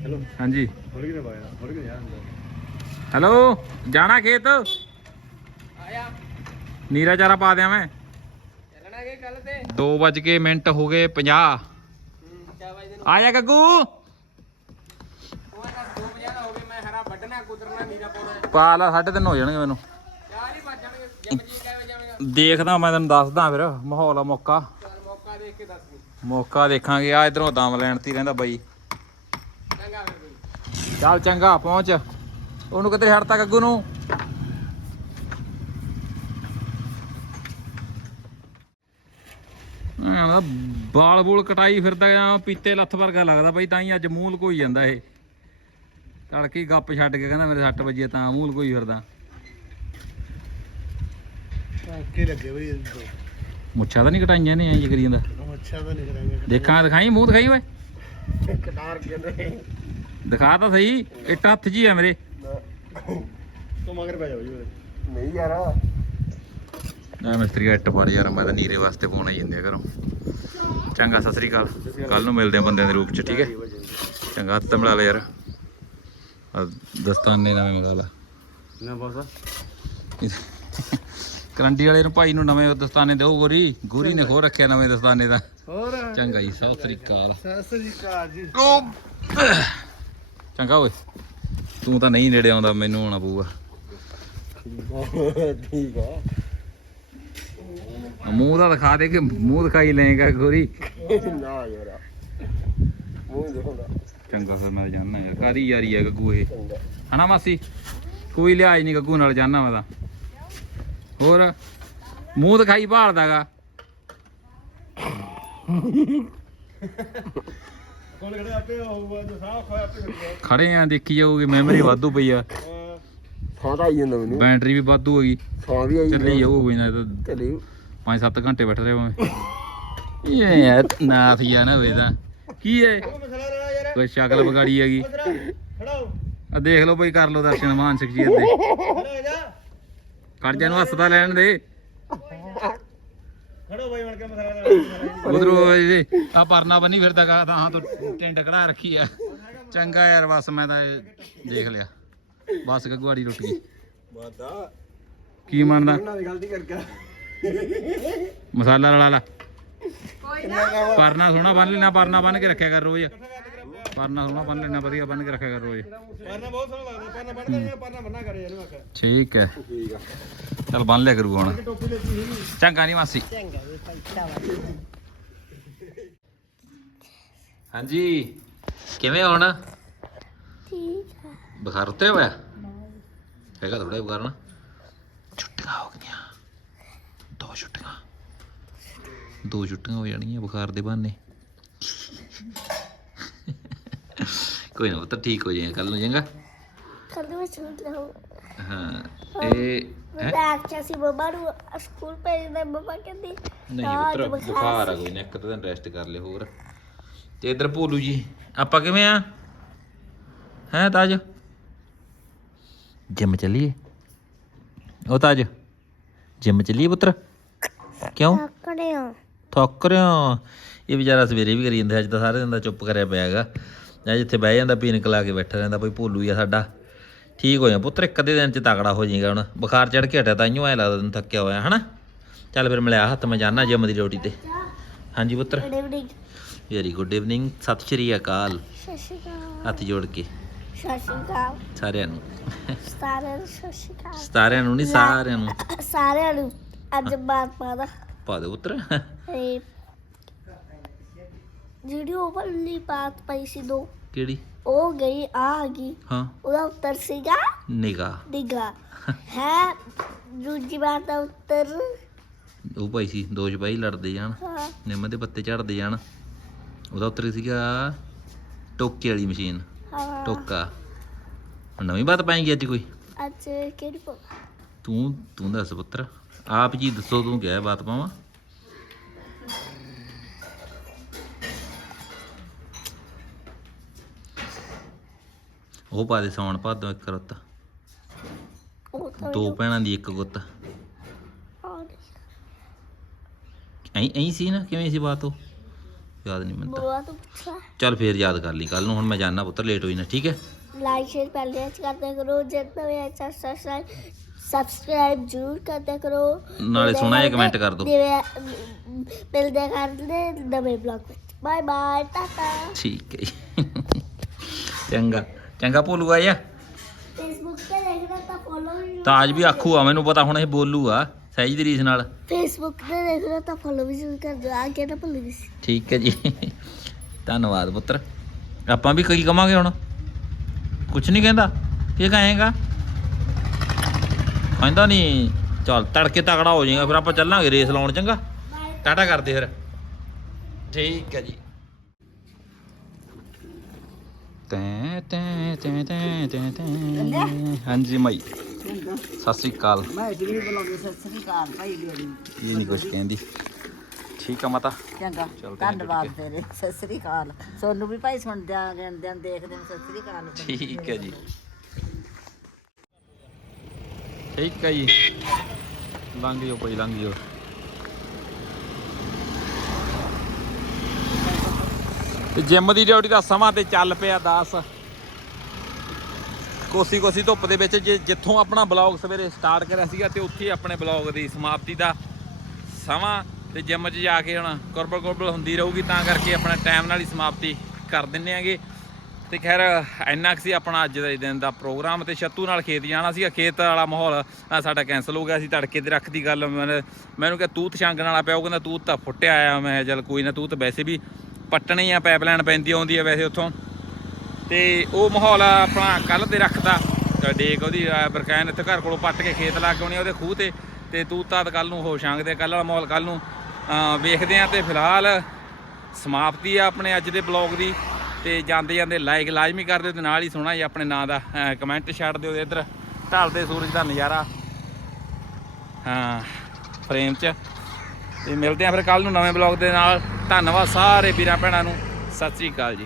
S7: ਹੈਲੋ
S1: ਹਾਂਜੀ। ਹੈਲੋ ਜਾਣਾ ਖੇਤ?
S2: ਆਇਆ।
S1: ਨੀਰਾ ਚਾਰਾ ਪਾ ਦਿਆਂ ਮੈਂ।
S2: ਚੱਲਣਾ ਕਿ ਕੱਲ ਤੇ।
S1: 2 ਵੱਜ ਕੇ ਮਿੰਟ ਹੋ ਗਏ 50
S2: ਕਿਆ ਵਜੇ ਨੂੰ
S1: ਆਇਆ ਗੱਗੂ?
S2: ਉਹ ਤਾਂ 2 ਵਜੇ ਦਾ ਹੋ ਗਏ ਮੈਂ ਹਰਾ ਵੱਢਣਾ ਕੁਤਰਨਾ ਨੀਰਾ ਪਾਉਣਾ।
S1: ਪਾ ਲਾ 3:30 ਹੋ ਜਾਣਗੇ ਮੈਨੂੰ।
S2: ਚਾਰ ਹੀ ਵੱਜ ਜਾਣਗੇ ਜਿਮ ਜੀ ਕਿਹ ਵਜੇ ਜਾਵੇਂਗਾ
S1: ਦੇਖਦਾ ਮੈਂ ਤੈਨੂੰ ਦੱਸਦਾ ਫਿਰ ਮਾਹੌਲ ਆ ਮੌਕਾ।
S2: ਮੌਕਾ ਦੇਖ ਕੇ ਦੱਸ
S1: ਮੌਕਾ ਦੇਖਾਂਗੇ ਆ ਇਧਰੋਂ ਦਮ ਲੈਣ ਤੀ ਰਹਿੰਦਾ ਬਾਈ। ਚੱਲ ਚੰਗਾ ਪਹੁੰਚ। ਉਹਨੂੰ ਕਿੱਧਰ ਛੱਡਤਾ ਗੱਗੂ ਨੂੰ? ਦਾ ਬਾਲ ਬੂਲ ਕਟਾਈ ਫਿਰਦਾ ਜਾਂ ਪੀਤੇ ਲੱਥ ਵਰਗਾ ਲੱਗਦਾ ਬਾਈ ਤਾਂ ਹੀ ਅੱਜ ਮੂੰਹ ਲਕੋਈ ਜਾਂਦਾ ਇਹ। ਤੜਕੀ ਗੱਪ ਛੱਡ ਕੇ ਕਹਿੰਦਾ ਮੇਰੇ 6 ਵਜੇ ਤਾਂ ਮੂੰਹ ਲਕੋਈ ਫਿਰਦਾ।
S7: ਕੇ ਲੱਗੇ ਬਈ
S1: ਮੁੱਛਾਂ ਤਾਂ ਨਹੀਂ ਕਟਾਈਆਂ ਨੇ ਐਂ ਜੇ ਕਰੀ ਜਾਂਦਾ।
S7: ਅੱਛਾ ਤਾਂ ਨਹੀਂ ਕਰਾਂਗੇ
S1: ਦੇਖਾਂ ਦਿਖਾਈ ਮੂੰਹ ਦਿਖਾਈ ਓਏ।
S7: ਕਟਾਰ ਕਹਿੰਦੇ
S1: ਦਿਖਾ ਤਾਂ ਸਹੀ ਇੱਟ ਹੱਥ 'ਚ ਹੀ ਆ ਮੇਰੇ।
S7: ਤੂੰ ਮਗਰ ਪੈ ਜਾ ਬਈ ਨਹੀਂ ਯਾਰ।
S1: ਆ ਮਿਸਤਰੀ ਇੱਟ ਪਰ ਯਾਰ ਮੈਂ ਤਾਂ ਨੀਰੇ ਵਾਸਤੇ ਪਾਉਣਾ ਹੀ ਜਾਂਦੇ ਘਰੋਂ। ਚੰਗਾ ਸਤਿ ਸ੍ਰੀ ਅਕਾਲ। ਕੱਲ ਨੂੰ ਮਿਲਦੇ ਆ ਬੰਦਿਆਂ ਦੇ ਰੂਪ 'ਚ ਠੀਕ ਹੈ? ਚੰਗਾ ਹੱਥ ਤਾਂ ਮਿਲਾ ਲੈ ਯਾਰ। ਆ ਦਸਤਾਨੇ ਨਵੇਂ ਮੰਗਾ ਲਾ।
S7: ਨਾ ਬਸ।
S1: ਕਰੰਡੀ ਵਾਲੇ ਨੂੰ ਭਾਈ ਨੂੰ ਨਵੇਂ ਦਸਤਾਨੇ ਦਿਓ ਗੋਰੀ। ਗੋਰੀ ਨੇ ਖੋ ਰੱਖਿਆ ਨਵੇਂ ਦਸਤਾਨੇ ਦਾ
S7: ਹੋਰ।
S1: ਚੰਗਾ ਜੀ ਸਤਿ ਸ੍ਰੀ ਅਕਾਲ।
S7: ਸਤਿ ਸ੍ਰੀ ਅਕਾਲ ਜੀ।
S1: ਚੰਗਾ ਓਏ। ਤੂੰ ਤਾਂ ਨਹੀਂ ਨੇੜੇ ਆਉਂਦਾ ਮੈਨੂੰ ਆਉਣਾ ਪਊਗਾ।
S7: ਠੀਕ ਆ
S1: ਮੂੰਹ ਦਾ ਦਿਖਾ ਦੇ ਕਿ ਮੂੰਹ ਦਿਖਾਈ ਲਏਗਾ ਗੋਰੀ।
S7: ਨਾ ਯਾਰ। ਮੂੰਹ ਦੇਖਦਾ
S1: ਚੰਗਾ ਫਿਰ ਮੈਂ ਜਾਣਾ ਯਾਰ ਕਾਦੀ ਯਾਰੀ ਆ ਗੱਗੂ ਇਹ? ਹਨਾ ਮਾਸੀ? ਕੋਈ ਲਿਆਜ ਨਹੀਂ ਗੱਗੂ ਨਾਲ ਜਾਣਾ ਮੈਂ ਤਾਂ। ਹੋਰ? ਮੂੰਹ ਦਿਖਾਈ ਭਾਲਦਾਗਾ।
S7: ਕੋਲ ਖੜੇ ਆਪੇ ਹੋਊਗਾ ਜੋ ਸਾਹ ਖੋਇਆ ਆਪੇ ਖੜੇ
S1: ਖੜੇ ਆ ਦੇਖੀ ਜਾਊਗੀ ਮੈਮਰੀ ਵਾਧੂ ਪਈ ਆ।
S7: ਸਾਹ ਤਾਂ ਆਈ ਜਾਂਦਾ ਮੈਨੂੰ।
S1: ਬੈਟਰੀ ਵੀ ਵਾਧੂ ਹੈਗੀ
S7: ਸਾਹ ਵੀ ਆਈ
S1: ਚੱਲੀ ਜਾਊ ਕੋਈ ਨਾ ਇਹ ਤਾਂ
S7: ਚਲੀ।
S1: 5-7 ਘੰਟੇ ਬੈਠ ਰਹੇ ਹੋਵੇਂ ਇਹ ਯਾਰ ਨਾਥ ਹੀ ਆ ਨਾ ਵੇ ਤਾਂ। ਕੀ ਹੈ
S7: ਮਸਲਾ ਰਿਹਾ ਯਾਰ
S1: ਕੋਈ ਸ਼ਕਲ ਵਿਗਾੜੀ ਹੈਗੀ।
S7: ਖੜਾ ਹੋ
S1: ਆ ਦੇਖ ਲਓ ਬਈ ਕਰ ਲਓ ਦਰਸ਼ਨ ਮਾਨ ਸ਼ਖਸੀਅਤ ਦੇ
S7: ਖੜਾ ਹੋ ਜਾ।
S1: ਕੱਢ ਜਾ ਨੂੰ ਹੱਸਦਾ ਲੈਣ ਦੇ।
S7: ਖੜੋ ਬਾਈ ਬਣ ਕੇ ਮਸਲਾ
S1: ਉਧਰੋਂ ਆ ਪਰਨਾ ਬੰਨੀ ਫਿਰਦਾ ਕਾ ਤਾਂ ਹਾਂ ਤੂੰ ਟਿੰਡ ਕਢਾ ਰੱਖੀ ਆ। ਚੰਗਾ ਯਾਰ ਬਸ ਮੈਂ ਤਾਂ ਇਹ ਦੇਖ ਲਿਆ। ਬਸ ਗਗਵਾੜੀ ਟੁੱਟ ਗਈ।
S7: ਮਾਦਾ
S1: ਕੀ ਮੰਨਦਾ?
S7: ਉਹਨਾਂ ਦੀ ਗਲਤੀ ਕਰ ਗਿਆ
S1: ਮਸਾਲਾ ਰਲਾ ਲਾ। ਪਰਨਾ ਸੋਹਣਾ ਬੰਨ ਲੈਣਾ ਪਰਨਾ ਬੰਨ ਕੇ ਰੱਖਿਆ ਕਰ ਰੋਜ਼। ਪਰਨਾ ਸੋਹਣਾ ਬੰਨ ਲੈਣਾ ਵਧੀਆ ਬੰਨ ਕੇ ਰੱਖਿਆ ਕਰ ਰੋਜ਼
S7: ਪਰਨਾ ਬਹੁਤ ਸੋਹਣਾ ਲੱਗਦਾ ਪਰਨਾ ਬਣਦਾ ਨਹੀਂ ਪਰਨਾ ਬੰਨਾ ਕਰੇ ਇਹਨੂੰ ਆਖਿਆ।
S1: ਠੀਕ ਹੈ।
S7: ਠੀਕ ਆ
S1: ਚੱਲ ਬੰਨ ਲਿਆ ਕਰੂ ਹੁਣ।
S7: ਟੋਪੀ ਲੈਤੀ ਸੀ।
S1: ਚੰਗਾ ਨਹੀਂ ਮਾਸੀ। ਹਾਂਜੀ ਕਿਵੇਂ ਹੁਣ?
S3: ਠੀਕ ਆ।
S1: ਬੁਖਾਰ ਉੱਤੇ ਹੋਇਆ? ਹੈਗਾ ਥੋੜਾ ਬੁਖਾਰ ਨਾ। ਛੁੱਟੀਆਂ ਹੋ ਗਈਆਂ। ਦੋ ਛੁੱਟੀਆਂ। ਦੋ ਛੁੱਟੀਆਂ ਹੋ ਜਾਣੀਆਂ ਬੁਖਾਰ ਦੇ ਬਹਾਨੇ। ਕੋਈ ਨਾ ਪੁੱਤ ਠੀਕ ਹੋ ਜਾਏਗਾ ਕੱਲ ਨੂੰ ਜਾਏਗਾ
S3: ਕੱਲ ਮੈਂ ਛੁੱਟ ਰਹੂੰ
S1: ਹਾਂ ਇਹ
S3: ਮੈਂ ਤਾਂ ਆਖਿਆ ਸੀ ਮੰਮਾ ਨੂੰ ਸਕੂਲ ਭੇਜਦਾ ਮੰਮਾ ਕਹਿੰਦੀ
S1: ਨਹੀਂ ਪੁੱਤਰ
S3: ਬੁਖਾਰ
S1: ਆ ਕੋਈ ਨਾ ਇੱਕ ਤਾਂ ਦਿਨ ਰੈਸਟ ਕਰ ਲੈ ਹੋਰ। ਤੇ ਇਧਰ ਭੋਲੂ ਜੀ ਆਪਾਂ ਕਿਵੇਂ ਆ? ਹੈ ਤਾਜ? ਜਿਮ ਚੱਲੀਏ? ਉਹ ਤਾਜ ਜਿਮ ਚੱਲੀਏ ਪੁੱਤਰ? ਕਿਉਂ? ਥੱਕ ਰਿਆ ਇਹ ਵਿਚਾਰਾ ਸਵੇਰੇ ਵੀ ਕਰੀ ਜਾਂਦਾ ਅੱਜ ਤਾਂ ਸਾਰੇ ਦਿਨ ਦਾ ਚੁੱਪ ਕਰਿਆ ਪਿਆ ਹੈਗਾ। ਜਾਂ ਜਿੱਥੇ ਬਹਿ ਜਾਂਦਾ ਪੀਨਕ ਲਾ ਕੇ ਬੈਠਾ ਰਹਿੰਦਾ ਬਈ ਭੋਲੂ ਹੀ ਆ ਸਾਡਾ। ਠੀਕ ਹੋ ਜਾ ਪੁੱਤਰ ਇੱਕ ਅੱਧੇ ਦਿਨ ਚ ਤਕੜਾ ਹੋ ਜਾਏਗਾ ਹੁਣ। ਬੁਖਾਰ ਚੜ ਕੇ ਹਟਿਆ ਤਾਂ ਐ ਲੱਗਦਾ ਤੈਨੂੰ ਥੱਕਿਆ ਹੋਇਆ ਹਨਾ? ਚੱਲ ਫਿਰ ਮਿਲਿਆ ਹੱਥ ਮੈਂ ਜਾਣਾ ਜਿਮ ਦੀ ਡਿਊਟੀ ਤੇ। ਹਾਂਜੀ ਪੁੱਤਰ। ਵੈਰੀ ਗੁੱਡ ਇਵਨਿੰਗ ਸਤਿ ਸ਼੍ਰੀ ਅਕਾਲ।
S3: ਸਤਿ ਸ਼੍ਰੀ ਅਕਾਲ।
S1: ਹੱਥ ਜੋੜ ਕੇ।
S3: ਸਤਿ ਸ਼੍ਰੀ ਅਕਾਲ।
S1: ਸਾਰਿਆਂ ਨੂੰ।
S3: ਸਾਰਿਆਂ ਨੂੰ ਸਤਿ ਸ਼੍ਰੀ ਅਕਾਲ।
S1: ਸਾਰਿਆਂ ਨੂੰ ਨਹੀਂ ਸਾਰਿਆਂ ਨੂੰ।
S3: ਸਾਰਿਆਂ ਨੂੰ। ਅੱਜ ਬਾਤ ਪਾਦਾ
S1: ਪਾ ਦੇ ਪੁੱਤਰ।
S3: ਜਿਹੜੀ ਉਹ ਵਾਲੀ ਬਾਤ ਪਈ ਸੀ ਦੋ
S1: ਕਿਹੜੀ?
S3: ਉਹ ਗਈ ਆ ਗਈ।
S1: ਹਾਂ।
S3: ਉਹਦਾ ਉੱਤਰ ਸੀਗਾ
S1: ਨਿਗਾ
S3: ਨਿਗਾ ਹੈ ਦੂਜੀ ਬਾਤ ਦਾ ਉੱਤਰ।
S1: ਉਹ ਭਾਈ ਸੀ ਦੋ ਜਬਾਈ ਲੜਦੇ ਜਾਣ।
S3: ਹਾਂ।
S1: ਨਿੰਮ ਦੇ ਪੱਤੇ ਝੜਦੇ ਜਾਣ। ਉਹਦਾ ਉੱਤਰ ਸੀਗਾ ਟੋਕੇ ਵਾਲੀ ਮਸ਼ੀਨ।
S3: ਹਾਂ।
S1: ਟੋਕਾ। ਹੁਣ ਨਵੀਂ ਬਾਤ ਪਾਏਂਗੀ ਅੱਜ ਕੋਈ?
S3: ਅੱਜ ਕਿਹੜੀ ਪਾ
S1: ਤੂੰ ਤੂੰ ਦੱਸ ਪੁੱਤਰ। ਆਪ ਜੀ ਦੱਸੋ ਤੂੰ ਕਿਹਾ ਬਾਤ ਪਾਵਾਂ? ਉਹ ਪਾ ਦੇ ਸੌਣ ਭਾਦੋਂ ਇੱਕ ਰੁੱਤ।
S3: ਉਹ ਤਾਂ
S1: ਦੋ ਭੈਣਾਂ ਦੀ ਇੱਕ ਗੁੱਤ। ਐਂ ਐਂ ਸੀ ਨਾ ਕਿਵੇਂ ਸੀ ਬਾਤ ਉਹ? ਯਾਦ ਨਹੀਂ ਮੈਨੂੰ ਤਾਂ।
S3: ਬੁਆ ਤੋਂ ਪੁੱਛਿਆ?
S1: ਚੱਲ ਫੇਰ ਯਾਦ ਕਰ ਲਈ ਕੱਲ ਨੂੰ ਹੁਣ ਮੈਂ ਜਾਣਾ ਪੁੱਤਰ ਲੇਟ ਹੋਈ ਨਾ ਠੀਕ ਹੈ?
S3: ਲਾਈਕ ਸ਼ੇਅਰ ਪਹਿਲੇ ਚ ਕਰਦੇ ਕਰੋ। ਜਦ ਨਵੇਂ ਆਏ ਸਬਸਕ੍ਰਾਈਬ ਸਬਸਕ੍ਰਾਈਬ ਜ਼ਰੂਰ ਕਰਦੇ ਕਰੋ।
S1: ਨਾਲੇ ਸੋਹਣਾ ਜਿਹਾ comment ਕਰ ਦਿਓ।
S3: ਦਿਓ ਮਿਲਦੇ ਕਰਦੇ ਨਵੇਂ ਬਲੌਗ ਵਿੱਚ। Bye bye tata.
S1: ਠੀਕ ਹੈ ਜੀ। ਚੰਗਾ। ਚੰਗਾ ਭੋਲੂ ਆਇਆ
S3: ਫੇਸਬੁੱਕ ਤੇ ਦੇਖਣਾ ਤਾਂ ਫੋਲੋ ਵੀ
S1: ਤਾਜ ਵੀ ਆਖੂ ਆ ਮੈਨੂੰ ਪਤਾ ਹੁਣ ਇਹ ਬੋਲੂ ਆ ਸਹਿਜ ਦੀ ਰੀਸ ਨਾਲ।
S3: ਫੇਸਬੁੱਕ ਤੇ ਦੇਖਣਾ ਤਾਂ ਫੋਲੋ ਵੀ ਜ਼ਰੂਰ ਕਰ ਦਿਓ ਆ ਕੇ ਨਾ ਭੁੱਲ ਗਈ ਸੀ।
S1: ਠੀਕ ਹੈ ਜੀ। ਧੰਨਵਾਦ ਪੁੱਤਰ। ਆਪਾਂ ਵੀ ਕੀ ਕਵਾਂਗੇ ਹੁਣ? ਕੁਝ ਨਹੀਂ ਕਹਿੰਦਾ। ਕੀ ਕਹੇਗਾ ਕਹਿੰਦਾ ਨਹੀਂ ਚੱਲ ਤੜਕੇ ਤਕੜਾ ਹੋ ਜਾਏਗਾ ਫਿਰ ਆਪਾਂ ਚੱਲਾਂਗੇ ਰੇਸ ਲਾਉਣ ਚੰਗਾ। ਟਾਟਾ ਕਰਦੇ ਫਿਰ। ਠੀਕ ਹੈ ਜੀ। ਤੈਂ ਤੈਂ ਤੈਂ ਤੈਂ ਤੈਂ ਤੈਂ। ਹਾਂਜੀ ਮਾਈ। ਸਤਿ ਸ੍ਰੀ ਅਕਾਲ
S5: ਮੈਂ ਜਿਹੜੀ ਬੁਲਾਉਂਦੀ ਸਤਿ ਸ੍ਰੀ ਅਕਾਲ ਭਾਈ ਮੇਰੀ
S1: ਇਹ ਨਹੀਂ ਕੁਝ ਕਹਿੰਦੀ। ਠੀਕ ਆ ਮਾਤਾ।
S5: ਚੰਗਾ।
S1: ਚਲਦੇ ਹਾਂ
S5: ਧੰਨਵਾਦ ਤੇਰੇ ਸਤਿ ਸ੍ਰੀ ਅਕਾਲ ਸੋਨੂੰ ਵੀ ਭਾਈ ਸੁਣਦੇ ਆਂ ਗਿਣਦੇ ਆਂ ਦੇਖਦੇ ਆਂ ਸਤਿ ਸ੍ਰੀ ਅਕਾਲ
S1: ਠੀਕ ਹੈ ਜੀ। ਠੀਕ ਹੈ ਜੀ। ਲੰਘ ਜਾਓ ਭਾਈ ਲੰਘ ਜਾਓ। ਤੇ ਜਿਮ ਦੀ ਡਿਊਟੀ ਦਾ ਸਮਾਂ ਤੇ ਚੱਲ ਪਿਆ 10 ਕੋਸੀ ਕੋਸੀ ਧੁੱਪ ਦੇ ਵਿੱਚ ਜੇ, ਜਿੱਥੋਂ ਆਪਣਾ ਬਲੌਗ ਸਵੇਰੇ ਸਟਾਰਟ ਕਰਿਆ ਸੀਗਾ ਤੇ ਉੱਥੇ ਆਪਣੇ ਬਲੌਗ ਦੀ ਸਮਾਪਤੀ ਦਾ ਸਮਾਂ ਤੇ ਜਿਮ 'ਚ ਜਾ ਕੇ ਹੁਣ ਕੁਰਬਲ ਕੁਰਬਲ ਹੁੰਦੀ ਰਹੂਗੀ, ਤਾਂ ਕਰਕੇ ਆਪਣਾ ਟਾਈਮ ਨਾਲ ਹੀ ਸਮਾਪਤੀ ਕਰ ਦਿੰਨੇ ਆਂਗੇ। ਤੇ ਖੈਰ, ਇੰਨਾ ਕੁ ਸੀ ਆਪਣਾ ਅੱਜ ਦੇ ਦਿਨ ਦਾ ਪ੍ਰੋਗਰਾਮ ਤੇ ਛੱਤੂ ਨਾਲ ਖੇਤ ਜਾਣਾ ਸੀਗਾ। ਖੇਤ ਵਾਲਾ ਮਾਹੌਲ ਸਾਡਾ ਕੈਨਸਲ ਹੋ ਗਿਆ ਸੀ ਤੜਕੇ ਤੇ ਰੱਖਦੀ ਗੱਲ। ਮੈਨੇ- ਮੈਨੂੰ ਕਿਹਾ, ਤੂਤ ਛਾਂਗਣ ਵਾਲਾ ਪਿਆ, ਉਹ ਕਹਿੰਦਾ, ਤੂਤ ਤਾਂ ਫੁੱਟਿਆ ਆ। ਮੈਂ ਕਿਹਾ, ਚੱਲ ਕੋਈ ਨਾ, ਤੂਤ ਵੈਸੇ ਵੀ ਪੱਟਣੀ ਆ ਪਾਈਪਲਾਈਨ ਪੈਂਦੀ ਆਉਂਦੀ ਆ ਵੈਸੇ ਉੱਥੋਂ। ਤੇ ਉਹ ਮਾਹੌਲ ਆਪਣਾ ਕੱਲ ਤੇ ਰੱਖਦਾ ਡੇਕ ਉਹਦੀ ਬਰਕੈਨ ਇੱਥੇ ਘਰ ਕੋਲੋਂ ਪੱਟ ਕੇ ਖੇਤ ਲਾ ਕੇ ਆਉਣੀ ਆ ਉਹਦੇ ਖੂਹ ਤੇ। ਤੇ ਤੂੰ ਤਾਤ ਕੱਲ ਨੂੰ ਹੋ ਛਾਂਗਦੇ ਕੱਲ ਵਾਲਾ ਮਾਹੌਲ ਕੱਲ ਨੂੰ। ਵੇਖਦੇ ਆ ਤੇ ਫਿਲਹਾਲ ਸਮਾਪਤੀ ਆ ਆਪਣੇ ਅੱਜ ਦੇ ਬਲੌਗ ਦੀ। ਤੇ ਜਾਂਦੇ ਜਾਂਦੇ ਲਾਈਕ ਲਾਜ਼ਮੀ ਕਰ ਦਿਓ ਤੇ ਨਾਲ ਹੀ ਸੋਹਣਾ ਜੀ ਆਪਣੇ ਨਾਂ ਦਾ ਕਮੈਂਟ ਛੱਡ ਦਿਓ ਇੱਧਰ ਢਲਦੇ ਸੂਰਜ ਦਾ ਨਜ਼ਾਰਾ। ਹਾਂ ਫਰੇਮ 'ਚ। ਤੇ ਮਿਲਦੇ ਆ ਫਿਰ ਕੱਲ ਨੂੰ ਨਵੇਂ ਬਲੌਗ ਦੇ ਨਾਲ। ਧੰਨਵਾਦ ਸਾਰੇ ਵੀਰਾਂ ਭੈਣਾਂ ਨੂੰ। ਸਤਿ ਸ੍ਰੀ ਅਕਾਲ ਜੀ।